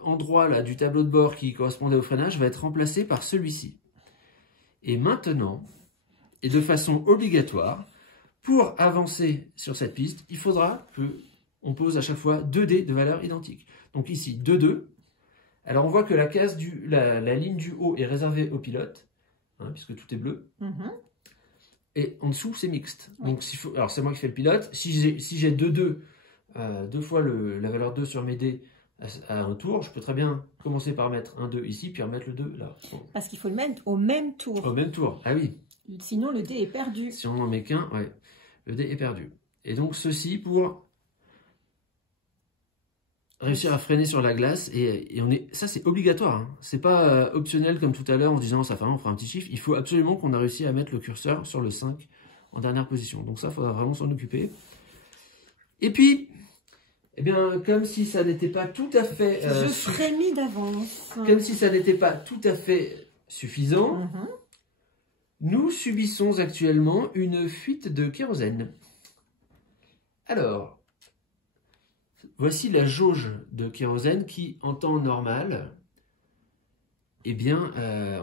endroit là, du tableau de bord qui correspondait au freinage va être remplacé par celui-ci. Et maintenant, et de façon obligatoire, pour avancer sur cette piste, il faudra qu'on pose à chaque fois 2 dés de valeur identique. Donc ici, 2, 2. Alors on voit que la ligne du haut est réservée au pilote, hein, puisque tout est bleu. Et en dessous, c'est mixte. Donc, alors c'est moi qui fais le pilote. Si j'ai 2, 2, 2 fois la valeur 2 sur mes dés à un tour, je peux très bien commencer par mettre un 2 ici, puis remettre le 2 là. Bon. Parce qu'il faut le mettre au même tour. Au même tour, ah oui. Sinon, le dé est perdu. Si on n'en met qu'un, ouais, le dé est perdu. Et donc, ceci pour réussir à freiner sur la glace. Et ça, c'est obligatoire. Hein. C'est pas optionnel comme tout à l'heure en se disant ça fait on fera un petit chiffre. Il faut absolument qu'on a réussi à mettre le curseur sur le 5 en dernière position. Donc ça, il faudra vraiment s'en occuper. Et puis... Eh bien, comme si ça n'était pas tout à fait... je frémis d'avance. Comme si ça n'était pas tout à fait suffisant, nous subissons actuellement une fuite de kérosène. Alors, voici la jauge de kérosène qui, en temps normal, eh bien,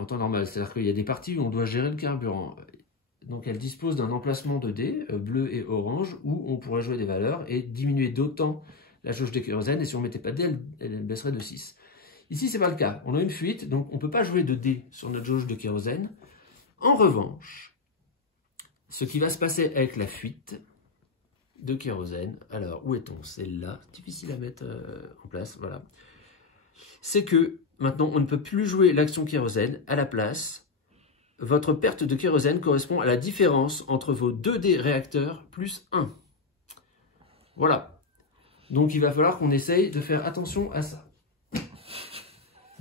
en temps normal, c'est-à-dire qu'il y a des parties où on doit gérer le carburant. Donc, elle dispose d'un emplacement de dés, bleu et orange, où on pourrait jouer des valeurs et diminuer d'autant la jauge de kérosène, et si on ne mettait pas de dés, elle baisserait de 6. Ici, ce n'est pas le cas. On a une fuite, donc on ne peut pas jouer de dés sur notre jauge de kérosène. En revanche, ce qui va se passer avec la fuite de kérosène, alors où est-on? C'est là, difficile à mettre en place, voilà. C'est que maintenant, on ne peut plus jouer l'action kérosène. À la place, votre perte de kérosène correspond à la différence entre vos 2 dés réacteurs plus 1. Voilà. Donc, il va falloir qu'on essaye de faire attention à ça.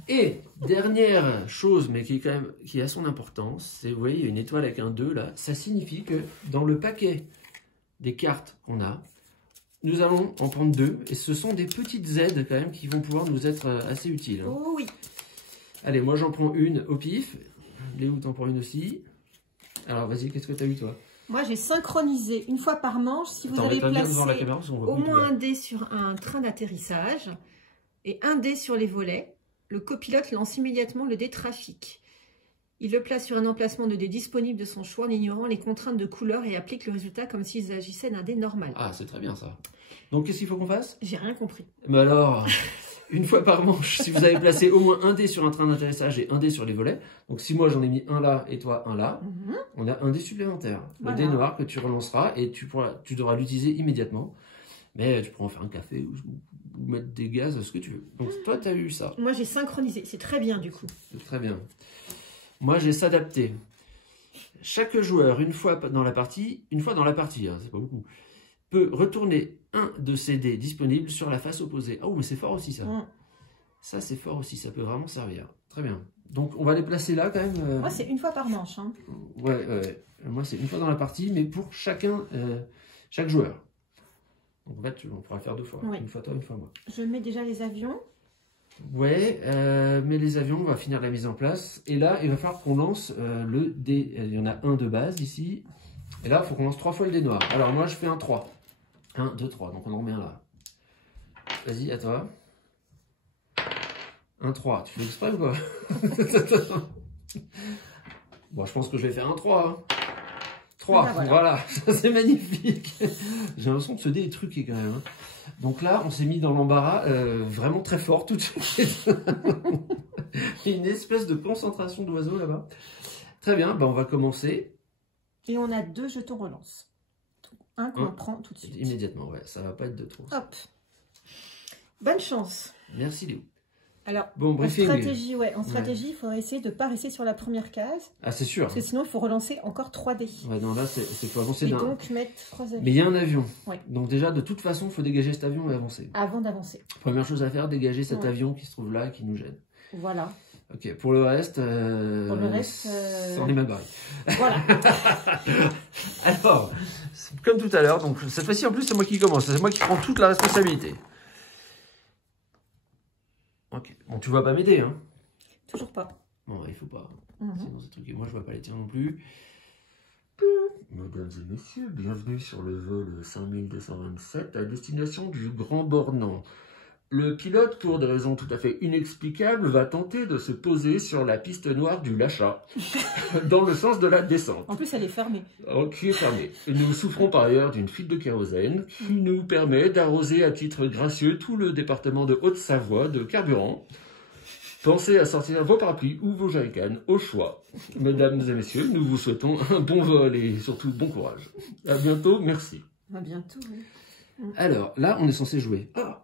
Et, dernière chose, mais qui a son importance, c'est, vous voyez, il y a une étoile avec un 2 là. Ça signifie que dans le paquet des cartes qu'on a, nous allons en prendre 2. Et ce sont des petites aides quand même qui vont pouvoir nous être assez utiles. Hein. Oh oui. Allez, moi j'en prends une au pif. Léo, t'en prends une aussi. Alors, vas-y, qu'est-ce que tu as eu toi? Moi, j'ai synchronisé une fois par manche. Si vous avez placé au moins un dé sur un train d'atterrissage et un dé sur les volets, le copilote lance immédiatement le dé trafic. Il le place sur un emplacement de dé disponible de son choix en ignorant les contraintes de couleur et applique le résultat comme s'il s'agissait d'un dé normal. Ah, c'est très bien ça. Donc, qu'est-ce qu'il faut qu'on fasse? J'ai rien compris. Mais alors, une fois par manche, si vous avez placé au moins un dé sur un train d'atterrissage et un dé sur les volets, donc si moi j'en ai mis un là et toi un là, on a un dé supplémentaire. Voilà. Le dé noir que tu relanceras et tu devras l'utiliser immédiatement. Mais tu pourras en faire un café ou mettre des gaz, ce que tu veux. Donc toi, tu as eu ça. Moi, j'ai synchronisé. C'est très bien du coup. C'est très bien. Moi, j'ai s'adapter. Chaque joueur, une fois dans la partie, hein, c'est pas beaucoup, peut retourner un de ses dés disponibles sur la face opposée. Oh, mais c'est fort aussi ça. Ça, c'est fort aussi. Ça peut vraiment servir. Très bien. Donc, on va les placer là quand même. Moi, c'est une fois par manche. Hein. Ouais. Moi, c'est une fois dans la partie, mais pour chaque joueur. Donc, en fait, on pourra faire 2 fois. Oui. Une fois toi, une fois moi. Je mets déjà les avions. Ouais, mais les avions, on va finir la mise en place. Et là, il va falloir qu'on lance le dé. Il y en a un de base ici. Et là, il faut qu'on lance 3 fois le dé noir. Alors, moi, je fais un 3. 1, 2, 3. Donc, on en remet un là. Vas-y, à toi. Un 3. Tu fais exprès ou quoi? Bon, je pense que je vais faire un 3. Hein. 3, voilà. C'est magnifique. J'ai l'impression que ce dé est truqué quand même. Hein. Donc là, on s'est mis dans l'embarras vraiment très fort tout de suite. Il y a une espèce de concentration d'oiseaux là-bas. Très bien, on va commencer. Et on a 2 jetons relance. Un qu'on prend tout de suite. Immédiatement, ouais, ça va pas être de trop. Hop. Bonne chance. Merci Léo. Alors, bon, briefing. En stratégie, il faudrait essayer de ne pas rester sur la première case. Ah, c'est sûr. Parce que sinon, il faut relancer encore 3 dés. Ouais, non, là, c'est faut avancer d'un. Et donc, mettre 3 avions. Mais il y a un avion. Ouais. Donc, déjà, de toute façon, il faut dégager cet avion et avancer. Avant d'avancer. Première chose à faire, dégager cet avion qui se trouve là, qui nous gêne. Voilà. Ok, pour le reste, on est mal barré. Voilà. Alors, comme tout à l'heure, donc cette fois-ci, en plus, c'est moi qui commence. C'est moi qui prends toute la responsabilité. Ok. Bon, tu vas pas m'aider, hein? Toujours pas. Bon, il faut pas. Sinon, c'est truqué. Moi, je vois pas les tiens non plus. Mesdames et messieurs, bienvenue sur le vol 5227 à destination du Grand Bornand. Le pilote, pour des raisons tout à fait inexplicables, va tenter de se poser sur la piste noire du Lachat, dans le sens de la descente. En plus, elle est fermée. Qui est fermée. Nous souffrons par ailleurs d'une fuite de kérosène qui nous permet d'arroser à titre gracieux tout le département de Haute-Savoie de carburant. Pensez à sortir vos parapluies ou vos jerrycans au choix. Mesdames et messieurs, nous vous souhaitons un bon vol et surtout bon courage. À bientôt, merci. À bientôt. Oui. Alors, là, on est censé jouer. Ah!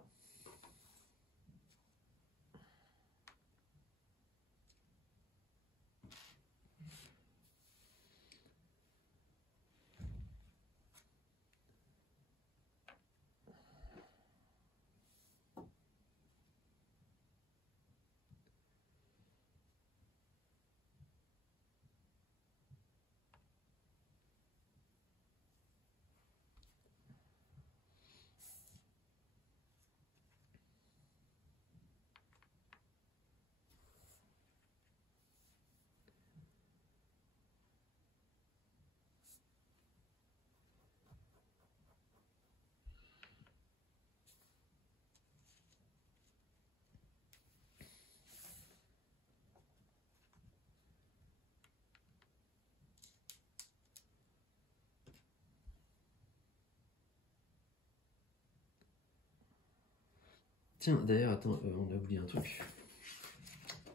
Tiens, d'ailleurs, attends, on a oublié un truc.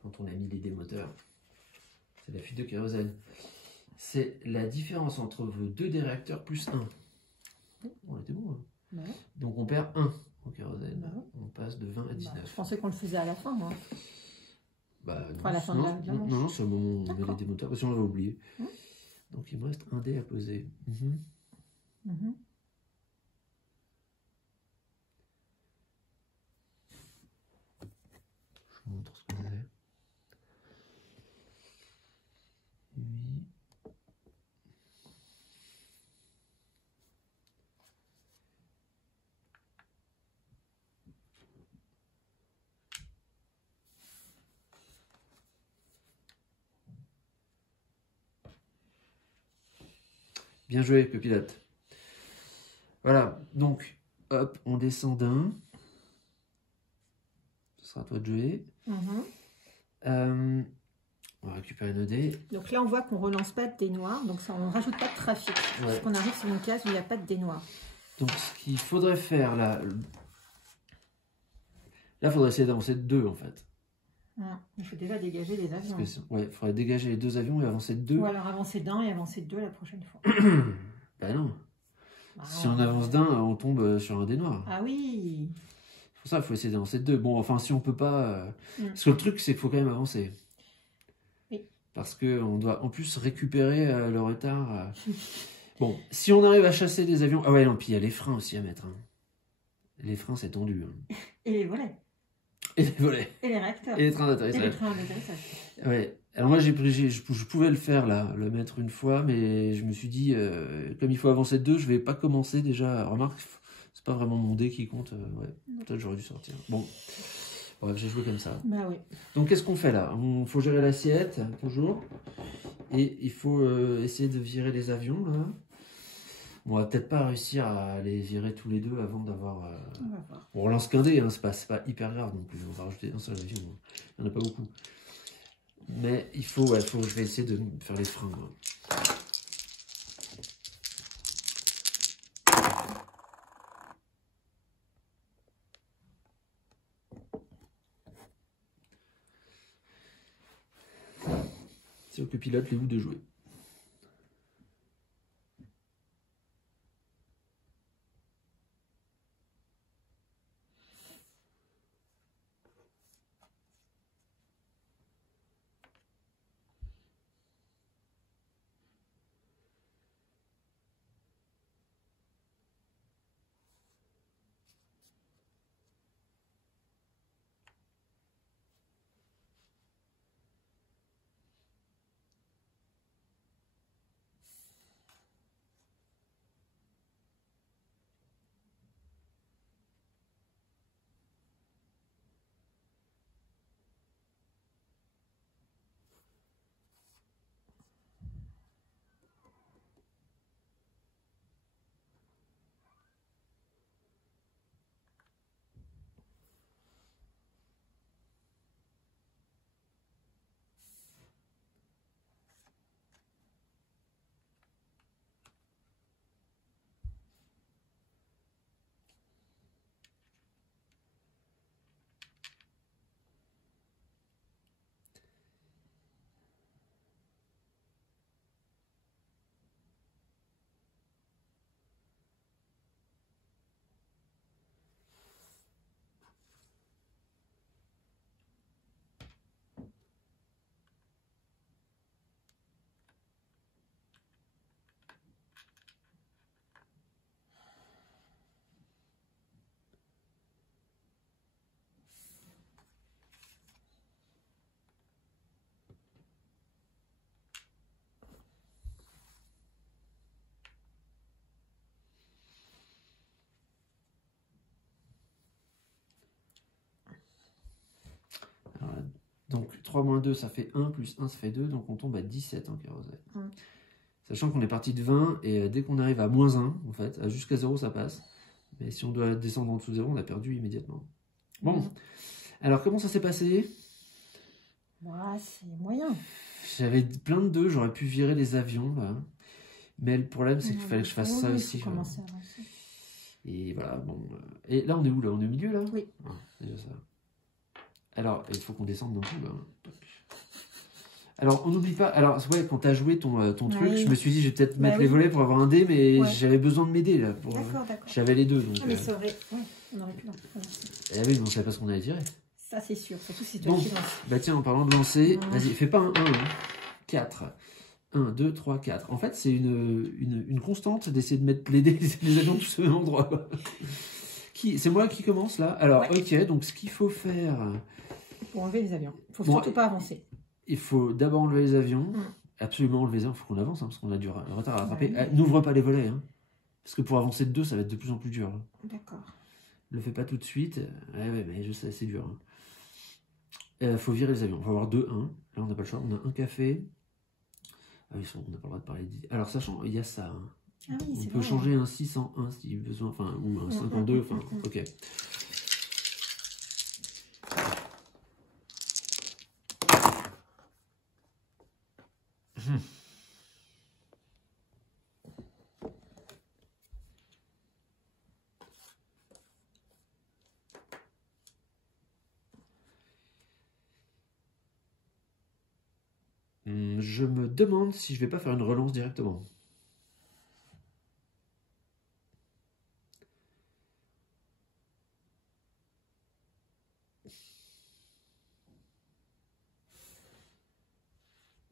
Quand on a mis les démoteurs, c'est la fuite de kérosène. C'est la différence entre vos 2 des réacteurs plus 1. On était bon, hein. Ouais. Donc on perd 1 au kérosène. Ouais. On passe de 20 à 19. Je pensais qu'on le faisait à la fin, moi. Bah, à la fin de la manche. Non, c'est au moment où on met les dés moteurs, parce qu'on l'avait oublié. Donc il me reste un dé à poser. Je vous montre ce qu'on faisait. 8. Bien joué, copilote. Voilà, donc, hop, on descend d'un. Ce sera à toi de jouer. On va récupérer nos dés. Donc là, on voit qu'on ne relance pas de dés noirs, donc ça, on ne rajoute pas de trafic. Parce qu'on arrive sur une case où il n'y a pas de dés noirs. Donc, ce qu'il faudrait faire, là, il faudrait essayer d'avancer de 2, en fait. Il faut déjà dégager les avions. Il faudrait dégager les 2 avions et avancer de 2. Ou alors avancer d'un et avancer de 2 la prochaine fois. Bah non. Si on avance d'un, on tombe sur un dé noir. Ah oui. Pour ça, il faut essayer d'avancer de 2. Bon, enfin, si on peut pas... Parce que le truc, c'est qu'il faut quand même avancer. Oui. Parce qu'on doit en plus récupérer le retard. Bon, si on arrive à chasser des avions... Ah ouais, non, puis il y a les freins aussi à mettre. Les freins, c'est tendu. Et les volets. Et les volets. Et les réacteurs. Et les trains d'atterrissage. Et les trains d'atterrissage. Ouais. Alors moi, je pouvais le faire, là, le mettre une fois, mais je me suis dit, comme il faut avancer de 2, je vais pas commencer déjà. Remarque, c'est pas vraiment mon dé qui compte. Peut-être j'aurais dû sortir. Bon, bref, j'ai joué comme ça. Bah oui. Donc, qu'est-ce qu'on fait là? Il faut gérer l'assiette, toujours. Et il faut essayer de virer les avions, là. Bon, on va peut-être pas réussir à les virer tous les deux avant d'avoir... On va voir. Bon, on relance qu'un dé, hein, c'est pas hyper grave non plus. On va rajouter un seul avion. Il n'y en a pas beaucoup. Mais il faut, je vais essayer de faire les freins. C'est au copilote, les vous de jouer. Donc 3 moins 2, ça fait 1, plus 1, ça fait 2, donc on tombe à 17 en kérosène. Sachant qu'on est parti de 20, et dès qu'on arrive à moins 1, en fait, jusqu'à 0, ça passe. Mais si on doit descendre en dessous de 0, on a perdu immédiatement. Bon, alors comment ça s'est passé? C'est moyen. J'avais plein de 2, j'aurais pu virer les avions, là. Mais le problème, c'est qu'il fallait que je fasse ça aussi. Et voilà, bon. Et là, on est où, là? On est au milieu, là? Oui. Déjà ça. Alors, il faut qu'on descende d'un coup, là. Alors, on n'oublie pas... Alors, ouais, quand tu as joué ton truc, je me suis dit, je vais peut-être mettre les volets pour avoir un dé, mais j'avais besoin de m'aider, là. D'accord. J'avais les 2, donc... mais ça aurait... on aurait pu... Eh oui, mais on savait pas ce qu'on allait tirer. Ça, c'est sûr. Surtout si tu as qui lance. Bah tiens, en parlant de lancer, vas-y, fais pas un 1. 4. 1, 2, 3, 4. En fait, c'est une constante d'essayer de mettre les avions tous au même endroit. C'est moi qui commence là. Alors, ok, donc ce qu'il faut faire... Pour enlever les avions. Il ne faut surtout pas avancer. Il faut d'abord enlever les avions. Absolument enlever les avions. Il faut qu'on avance, parce qu'on a du retard à rattraper. N'ouvre pas les volets. Parce que pour avancer de 2, ça va être de plus en plus dur. D'accord. Ne le fais pas tout de suite. Ouais, mais je sais, c'est dur. Il faut virer les avions. On va avoir 2, 1. Là, on n'a pas le choix. On a un café. Ah oui, on n'a pas le droit de parler. Alors, sachant, il y a ça. Ah oui, on peut changer un 6 en 1 si besoin. Enfin, ou un 5 en 2. Enfin, ok. Je me demande si je vais pas faire une relance directement.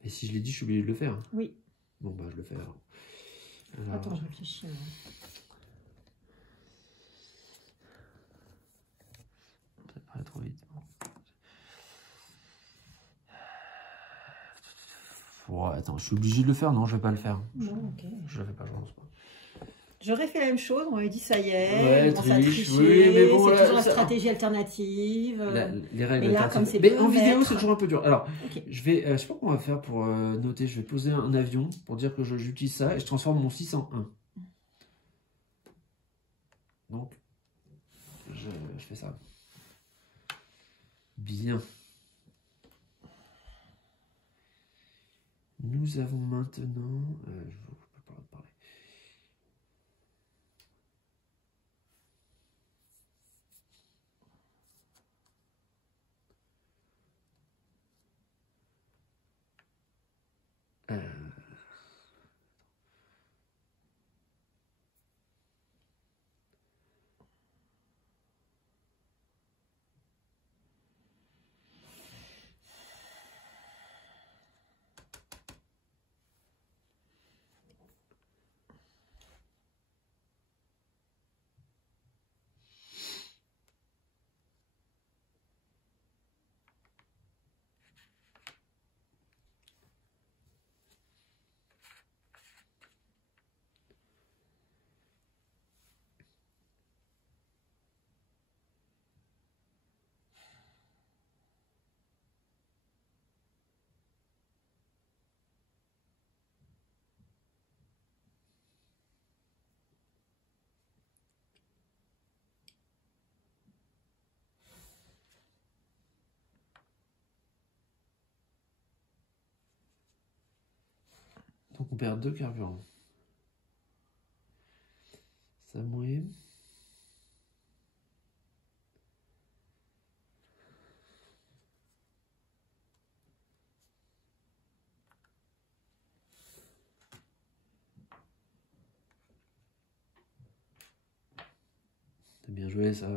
Et si je l'ai dit, je suis obligé de le faire. Oui. Bon, bah, je le fais alors. Attends, je réfléchis. Ça paraît trop vite. Ouais, attends, je suis obligé de le faire? Non, je vais pas le faire. Non, ok. Je le fais pas, je pense pas. J'aurais fait la même chose, on m'avait dit ça y est, ouais, on s'est triché, oui, mais bon, c'est toujours la stratégie alternative. Les règles mais là, comme c'est mais en vidéo, c'est toujours un peu dur. Alors, je sais pas comment on va faire pour noter. Je vais poser un avion pour dire que j'utilise ça et je transforme mon 6 en 1. Donc, je fais ça. Bien. Nous avons maintenant... je ne peux pas parler. Donc on perd 2 carburants. Ça mouille. T'as bien joué ça.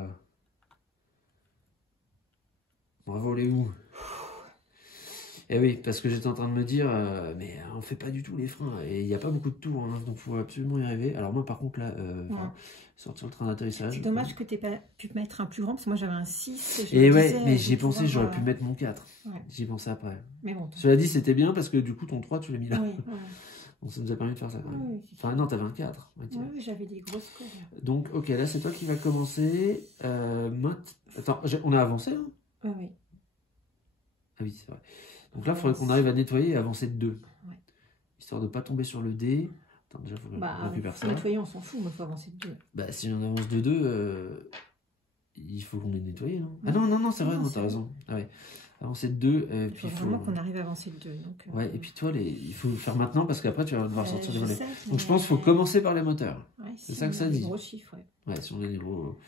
Bravo Léo. Et oui, parce que j'étais en train de me dire, mais on fait pas du tout les freins, et il n'y a pas beaucoup de tours, donc il faut absolument y arriver. Alors moi par contre là, sortir le train d'atterrissage. C'est dommage que tu n'aies pas pu mettre un plus grand, parce que moi j'avais un 6. Et ouais, mais j'y ai pensé, j'aurais pu mettre mon 4. Ouais. J'y ai pensé après. Mais bon, cela dit, c'était bien, parce que du coup ton 3 tu l'as mis là. Oui, donc ça nous a permis de faire ça quand même. Oui, enfin non, t'avais un 4. Oui, j'avais des gros scores. Donc ok, là c'est toi qui va commencer. Attends, on a avancé là? Oui. Ah oui, c'est vrai. Donc là, il faudrait qu'on arrive à nettoyer et avancer de 2. Ouais. Histoire de ne pas tomber sur le dé. Attends, déjà, il faut que je récupère ça. Nettoyer, on s'en fout, mais il faut avancer de 2. Bah, si on avance de 2, il faut qu'on ait nettoyé, non? Ah non, c'est vrai, non, t'as raison. Ah ouais. Avancer de 2. Il faut vraiment qu'on arrive à avancer de 2. Donc, ouais, et puis toi, il faut le faire maintenant parce qu'après, tu vas devoir sortir des volets. Donc je pense qu'il faut commencer par les moteurs. Ouais, c'est ça que ça dit. Gros chiffres, ouais. Ouais, si on a des gros.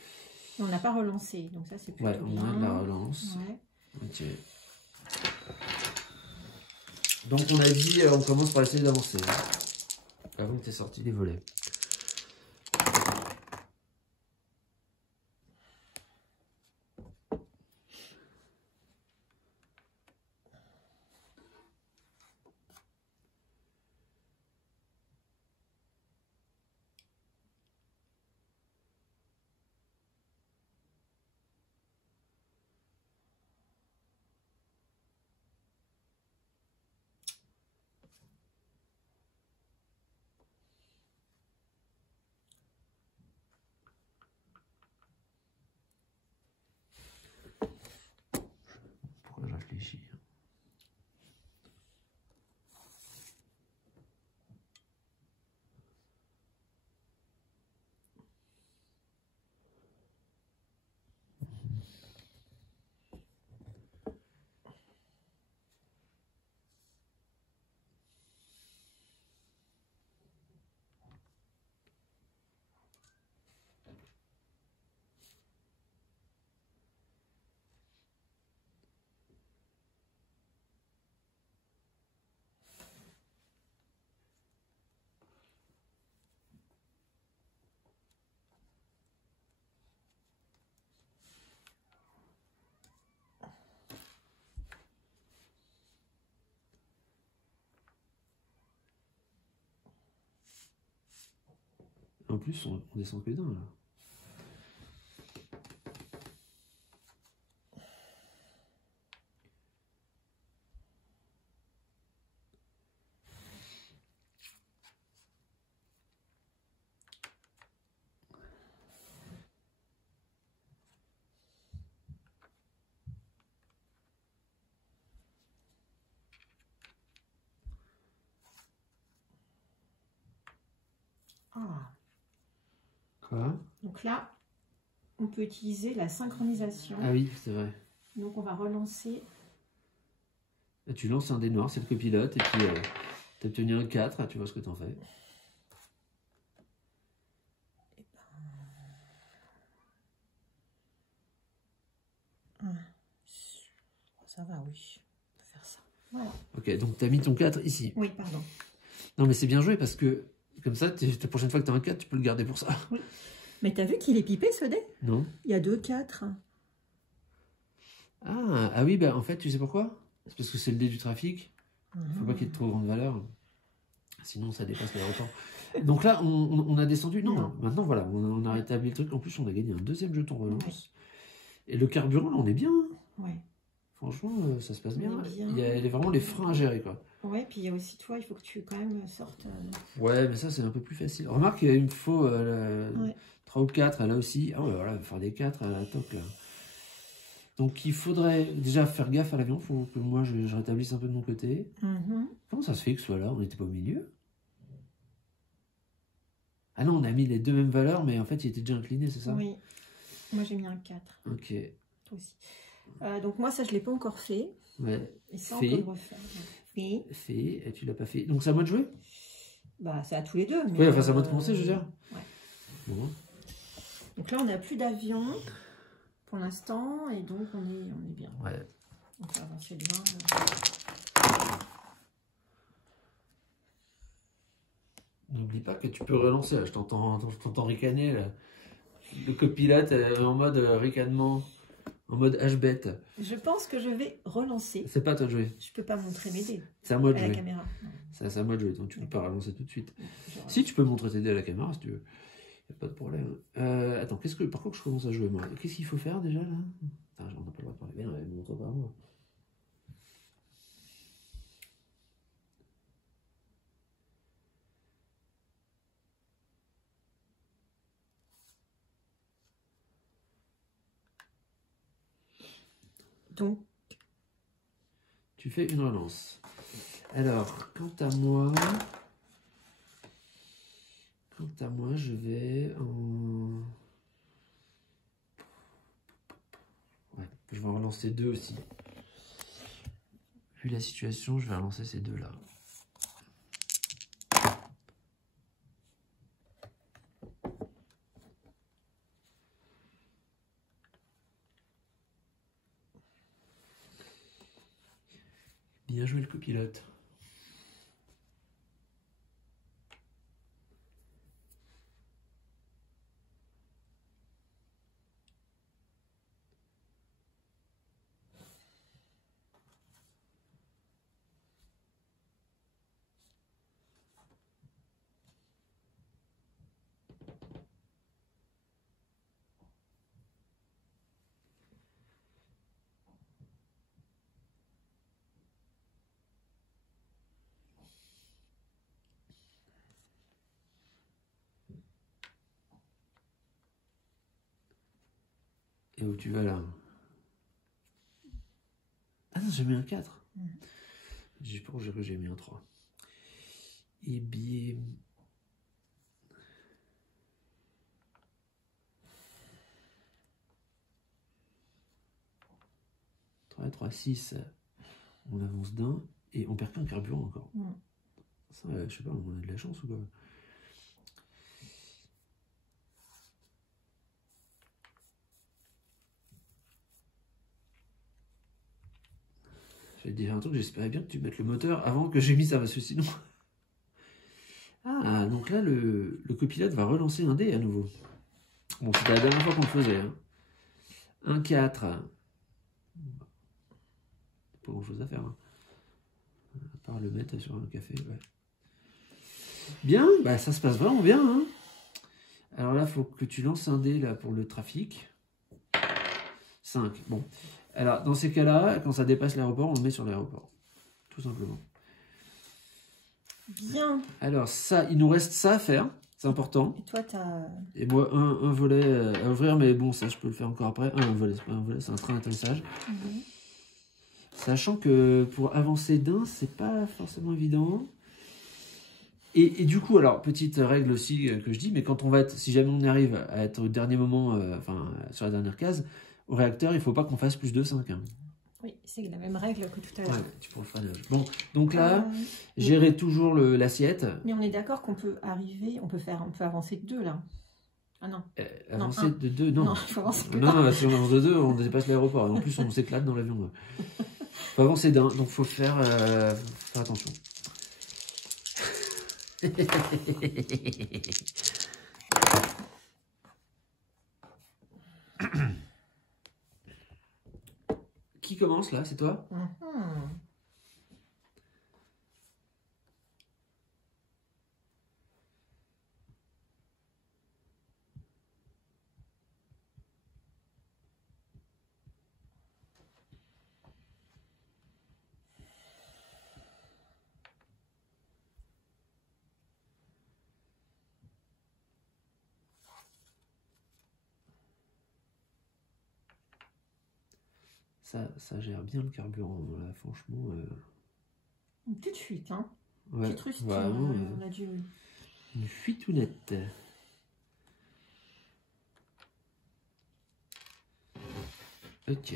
On n'a pas relancé, donc ça, c'est plutôt bien. Ouais, on a de la relance. Ouais. Ok. Donc on a dit, on commence par essayer d'avancer. Avant que tu aies sorti les volets. réfléchis. En plus, on descend que d'un là. Ah. Quoi? Donc là, on peut utiliser la synchronisation. Ah oui, c'est vrai. Donc on va relancer. Et tu lances un dé noir, c'est le copilote, et puis tu as obtenu un 4, tu vois ce que tu en fais. Ça va, oui. On peut faire ça. Voilà. Ok, donc tu as mis ton 4 ici. Oui, pardon. Non, mais c'est bien joué parce que, comme ça, la prochaine fois que tu as un 4, tu peux le garder pour ça. Oui. Mais t'as vu qu'il est pipé, ce dé? Non. Il y a 2 4. Ah oui, bah en fait, tu sais pourquoi? C'est parce que c'est le dé du trafic. Faut pas qu'il y ait de trop grande valeur. Sinon, ça dépasse les reports. Donc là, on a descendu. Non, maintenant, voilà, on a rétabli le truc. En plus, on a gagné un deuxième jeton relance. Ouais. Et le carburant, là, on est bien. Ouais. Franchement, ça se passe bien. Il y a vraiment les freins à gérer, quoi. Ouais, puis il y a aussi toi, il faut que tu quand même sortes. Ouais, mais ça, c'est un peu plus facile. Remarque, il me faut 3 ou 4, là aussi. Ah ouais, voilà, faire des 4 à la top, là. Donc, il faudrait déjà faire gaffe à l'avion. Il faut que moi, je rétablisse un peu de mon côté. Comment ça se fait que ce soit là? On n'était pas au milieu? Ah non, on a mis les deux mêmes valeurs, mais en fait, il était déjà incliné, c'est ça? Oui. Moi, j'ai mis un 4. Ok. Toi aussi. Donc, moi, ça, je ne l'ai pas encore fait. Ouais. Et ça, on peut le refaire. Fait. Fait. Et tu l'as pas fait. Donc, c'est à moi de jouer? Bah, c'est à tous les deux. Mais oui, enfin, c'est à moi de commencer, je veux dire. Ouais. Bon. Donc là, on n'a plus d'avion pour l'instant. Et donc, on est bien. Ouais. On peut avancer bien. N'oublie pas que tu peux relancer. Là. Je t'entends ricaner. Là. Le copilote en mode ricanement, en mode H-bet. Je pense que je vais relancer. C'est pas à toi de jouer. Je peux pas montrer mes dés. C'est à moi de jouer. À la caméra. C'est à moi de jouer, donc tu peux pas relancer tout de suite. Si tu peux montrer tes dés à la caméra, si tu veux. Y a pas de problème. Attends, par contre je commence à jouer moi. Qu'est-ce qu'il faut faire déjà là? On n'a pas le droit de parler. Bien, elle montre pas moi. Donc, tu fais une relance. Alors, quant à moi, je vais en... Ouais, je vais en relancer 2 aussi. Vu la situation, je vais relancer ces 2-là. Bien joué le copilote. Et où tu vas là? Ah non, j'ai mis un 4. J'ai mis un 3. Et bien... 3, 6, on avance d'un et on perd qu'un carburant encore. Ça, je sais pas, on a de la chance ou quoi? Je vais te dire un truc, j'espérais bien que tu mettes le moteur avant que j'ai mis ça, parce que sinon... Ah, donc là, le copilote va relancer un dé à nouveau. Bon, c'était la dernière fois qu'on le faisait. Hein. Un 4. Pas grand chose à faire. Hein. À part le mettre sur un café. Ouais. Bien, bah, ça se passe vraiment bien. Hein. Alors là, il faut que tu lances un dé là, pour le trafic. 5. Bon. Alors, dans ces cas-là, quand ça dépasse l'aéroport, on le met sur l'aéroport. Tout simplement. Bien. Alors, ça, il nous reste ça à faire. C'est important. Et toi, t'as... Et moi, un volet à ouvrir, mais bon, ça, je peux le faire encore après. Un volet, c'est pas un volet, c'est un train d'atterrissage. Sachant que pour avancer d'un, c'est pas forcément évident. Et du coup, alors, petite règle aussi que je dis, mais quand on va être, si jamais on arrive à être au dernier moment, enfin, sur la dernière case, au réacteur, il ne faut pas qu'on fasse plus de 5. Hein. Oui, c'est la même règle que tout à l'heure. Ouais, tu pourras le freinage. Bon, donc là, gérer toujours l'assiette. Mais on est d'accord qu'on peut arriver, on peut avancer de 2 là. Ah non. Avancer de 2, non. Non, il faut avancer de 2. Non, si on avance de 2, on dépasse l'aéroport. En plus, on s'éclate dans l'avion. Il faut avancer d'un, donc il faut faire attention. Qui commence là? C'est toi? Ça gère bien le carburant, là, franchement. Une petite fuite, hein. Ouais, petite rustine, vraiment, on a dû... Une fuitounette. Ok.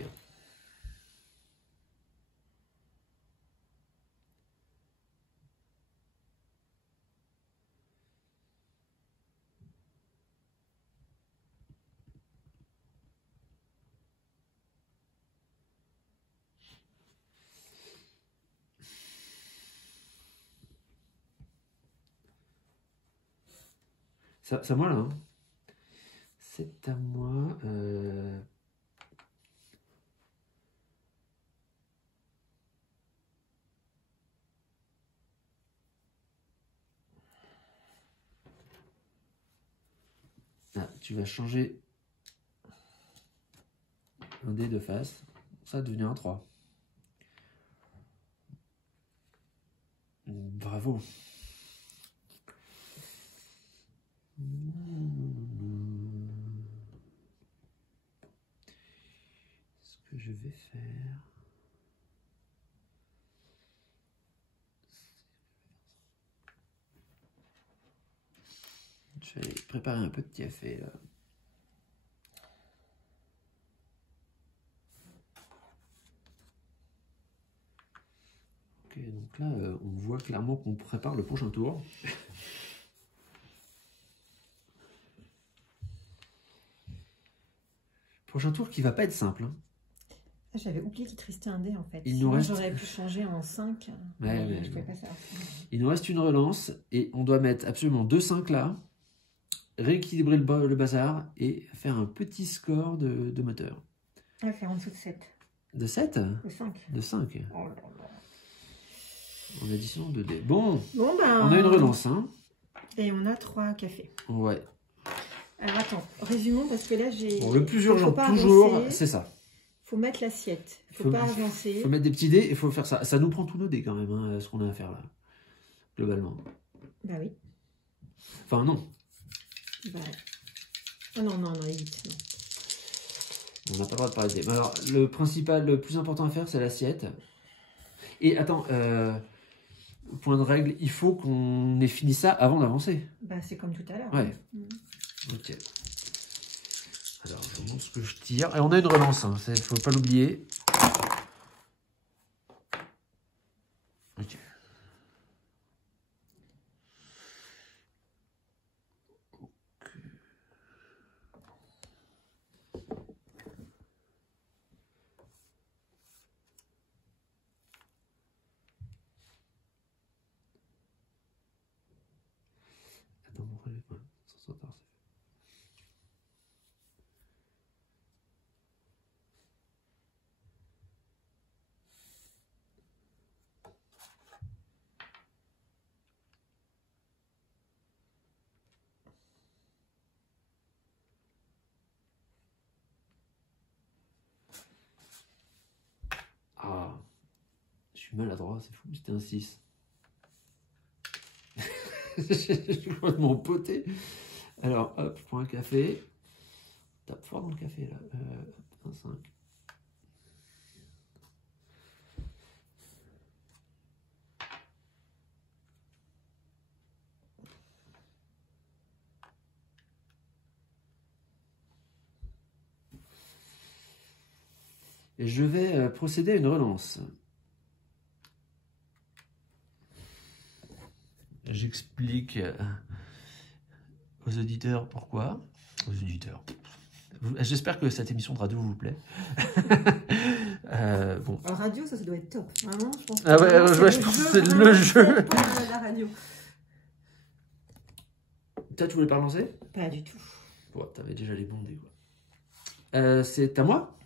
C'est à moi là. Hein. C'est à moi. Ah, tu vas changer un dé de face. Ça va devenir un 3. Bravo. Ce que je vais faire... Je vais préparer un peu de café là. Ok, donc là, on voit clairement qu'on prépare le prochain tour. Prochain tour qui va pas être simple. Hein. J'avais oublié qu'il te restait un dé en fait. J'aurais pu changer en 5. Ouais, mais je pouvais pas faire. Il nous reste une relance et on doit mettre absolument 2 5 là, rééquilibrer le bazar et faire un petit score de moteur. On va faire en dessous de 7. De 7? De 5. De 5. Oh là là. En addition de dés. Bon, ben, on a une relance. Hein. Et on a 3 cafés. Ouais. Alors attends, résumons parce que là j'ai... Bon, le plus urgent, toujours, c'est ça. Faut mettre l'assiette. Faut pas avancer. Faut mettre des petits dés et faut faire ça. Ça nous prend tous nos dés quand même, hein, ce qu'on a à faire là. Globalement. Bah oui. Enfin, non. Bah... Oh non, évite. Non. On n'a pas le droit de parler de dés. Alors, le principal, le plus important à faire, c'est l'assiette. Et attends, point de règle, il faut qu'on ait fini ça avant d'avancer. Bah, c'est comme tout à l'heure. Ouais. Ok. Alors, je vous montre ce que je tire. Et on a une relance, il ne faut pas l'oublier. Ok. Ah, je suis maladroit, c'est fou, c'était un 6. Je suis complètement poté. Alors, hop, je prends un café. Tape fort dans le café, là. 1,5. Et je vais procéder à une relance. J'explique aux auditeurs pourquoi. Aux auditeurs. J'espère que cette émission de radio vous plaît. Bon. En radio, ça doit être top. Vraiment, je pense que je pense que c'est le jeu. La radio. Toi, tu voulais pas relancer? Pas du tout. Bon, t'avais déjà les bondés, quoi. C'est à moi?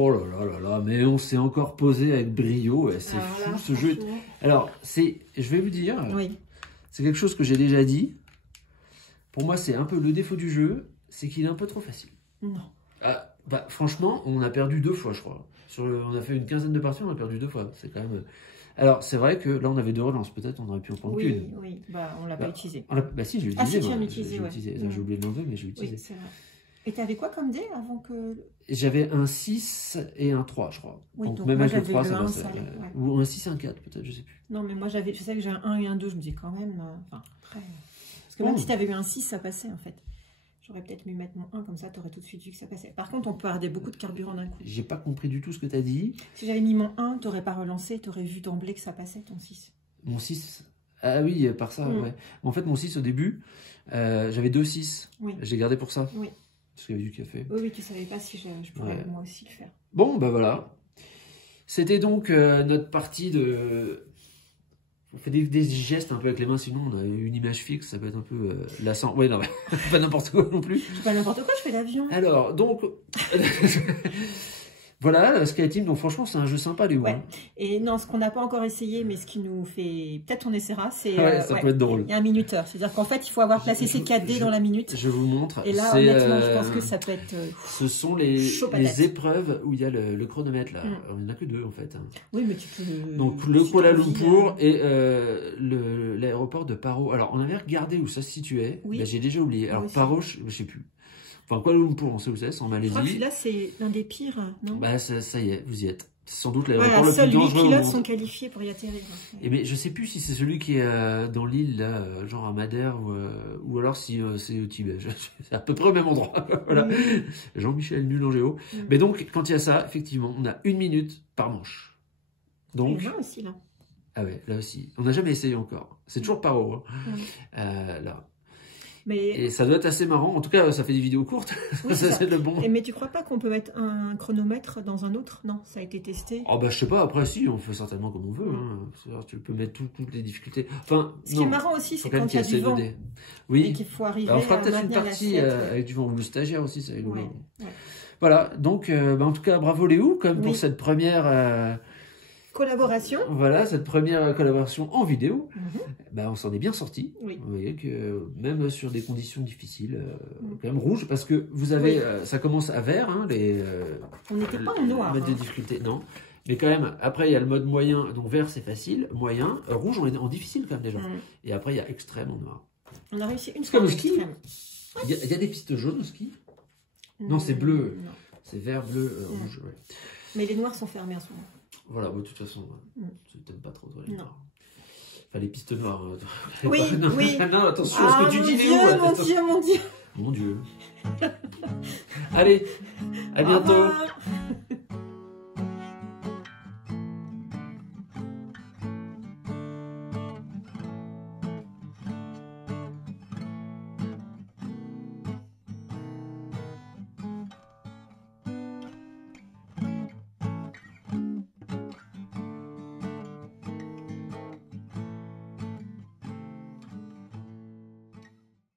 Oh là là là là, mais on s'est encore posé avec brio, c'est fou ce jeu. Alors, je vais vous dire, c'est quelque chose que j'ai déjà dit. Pour moi, c'est un peu le défaut du jeu, c'est qu'il est un peu trop facile. Non. Ah, bah, franchement, on a perdu 2 fois, je crois. On a fait une quinzaine de parties, on a perdu 2 fois. C'est quand même. Alors, c'est vrai que là, on avait 2 relances. Peut-être on aurait pu en prendre qu'une. Oui, bah, on l'a pas utilisé. Bah si, j'ai utilisé. Ah, si, tu as utilisé, ouais. J'ai oublié de l'enlever, mais j'ai utilisé. Oui, c'est vrai. Et t'avais quoi comme dé avant que... J'avais un 6 et un 3, je crois. Oui, donc même moi, avec le 3, ça passe. Ou un 6 et un 4, peut-être, je sais plus. Non, mais moi, je sais que j'ai un 1 et un 2, je me dis quand même... Enfin, après... Parce que même si t'avais eu un 6, ça passait, en fait. J'aurais peut-être mis mettre mon 1, comme ça, t'aurais tout de suite vu que ça passait. Par contre, on perdait beaucoup de carburant d'un coup. J'ai pas compris du tout ce que t'as dit. Si j'avais mis mon 1, t'aurais pas relancé, t'aurais vu d'emblée que ça passait, ton 6. Mon 6? Ah oui, par ça, ouais. En fait, mon 6, au début, j'avais 2 6. Oui. J'ai gardé pour ça. Oui. Parce qu'il y avait du café. Oui, tu savais pas si je pourrais moi aussi le faire. Bon, bah voilà. C'était donc notre partie de... On fait des gestes un peu avec les mains, sinon on a une image fixe, ça peut être un peu lassant. Oui, non, mais pas n'importe quoi non plus. Je fais pas n'importe quoi, je fais l'avion. Alors, donc... Voilà, Sky Team, donc franchement, c'est un jeu sympa, Léo. Ouais. Hein. Et non, ce qu'on n'a pas encore essayé, mais ce qui nous fait... Peut-être on essaiera, c'est... ça peut être drôle. Il y a un minuteur. C'est-à-dire qu'en fait, il faut avoir placé ses 4 dés dans la minute. Je vous montre. Et là, honnêtement, je pense que ça peut être ce sont les épreuves où il y a le chronomètre, là. Alors, il n'y en a que 2, en fait. Oui, mais tu peux... Donc, le Kuala Lumpur et l'aéroport de Paro. Alors, on avait regardé où ça se situait. Oui. Bah, j'ai déjà oublié. Alors, Paro, je ne sais plus. Enfin, Kuala Lumpur, on sait où c'est en Malaisie. Je crois que là, c'est l'un des pires, non? Bah, ça y est, vous y êtes. C'est sans doute l'aéroport le plus dangereux. Seuls 8 pilotes sont qualifiés pour y atterrir. Et mais je sais plus si c'est celui qui est dans l'île, là, genre à Madère, ou alors si c'est au Tibet. C'est à peu près au même endroit. Voilà. Jean-Michel, nul en géo. Mais donc, quand il y a ça, effectivement, on a 1 minute par manche. Donc. Et là aussi, là. Ah ouais, là aussi. On n'a jamais essayé encore. C'est toujours par haut. Hein. Là. Et ça doit être assez marrant. En tout cas, ça fait des vidéos courtes. Oui, ça, c'est le bon. Mais tu crois pas qu'on peut mettre un chronomètre dans un autre? Non, ça a été testé. Oh bah je sais pas. Après, si, on fait certainement comme on veut. Hein. Tu peux mettre toutes les difficultés. Enfin, ce qui est marrant aussi, c'est quand il y a du vent. Oui. Et qu'il faut arriver on fera peut-être une partie avec du vent. Ou le stagiaire aussi, ça va être Voilà. Donc, en tout cas, bravo Léo, comme pour cette première... collaboration. Voilà, cette première collaboration en vidéo. On s'en est bien sorti. Vous voyez que même sur des conditions difficiles, quand même rouge, parce que vous avez, ça commence à vert, hein, on n'était pas en noir. Des difficultés, non. Mais quand même, après, il y a le mode moyen. Donc vert, c'est facile. Moyen. Rouge, on est en difficile quand même déjà. Et après, il y a extrême en noir. On a réussi une fois. Comme au ski. Il y a des pistes jaunes au ski? Non, c'est bleu. C'est vert, bleu, rouge. Ouais. Mais les noirs sont fermés en ce moment. Voilà, de toute façon, je t'aime pas trop les noirs. Enfin, les pistes noires. Oui, oui. Non, attention à ce que tu dis, Léo. Mon Dieu. Mon Dieu. Allez, à bientôt.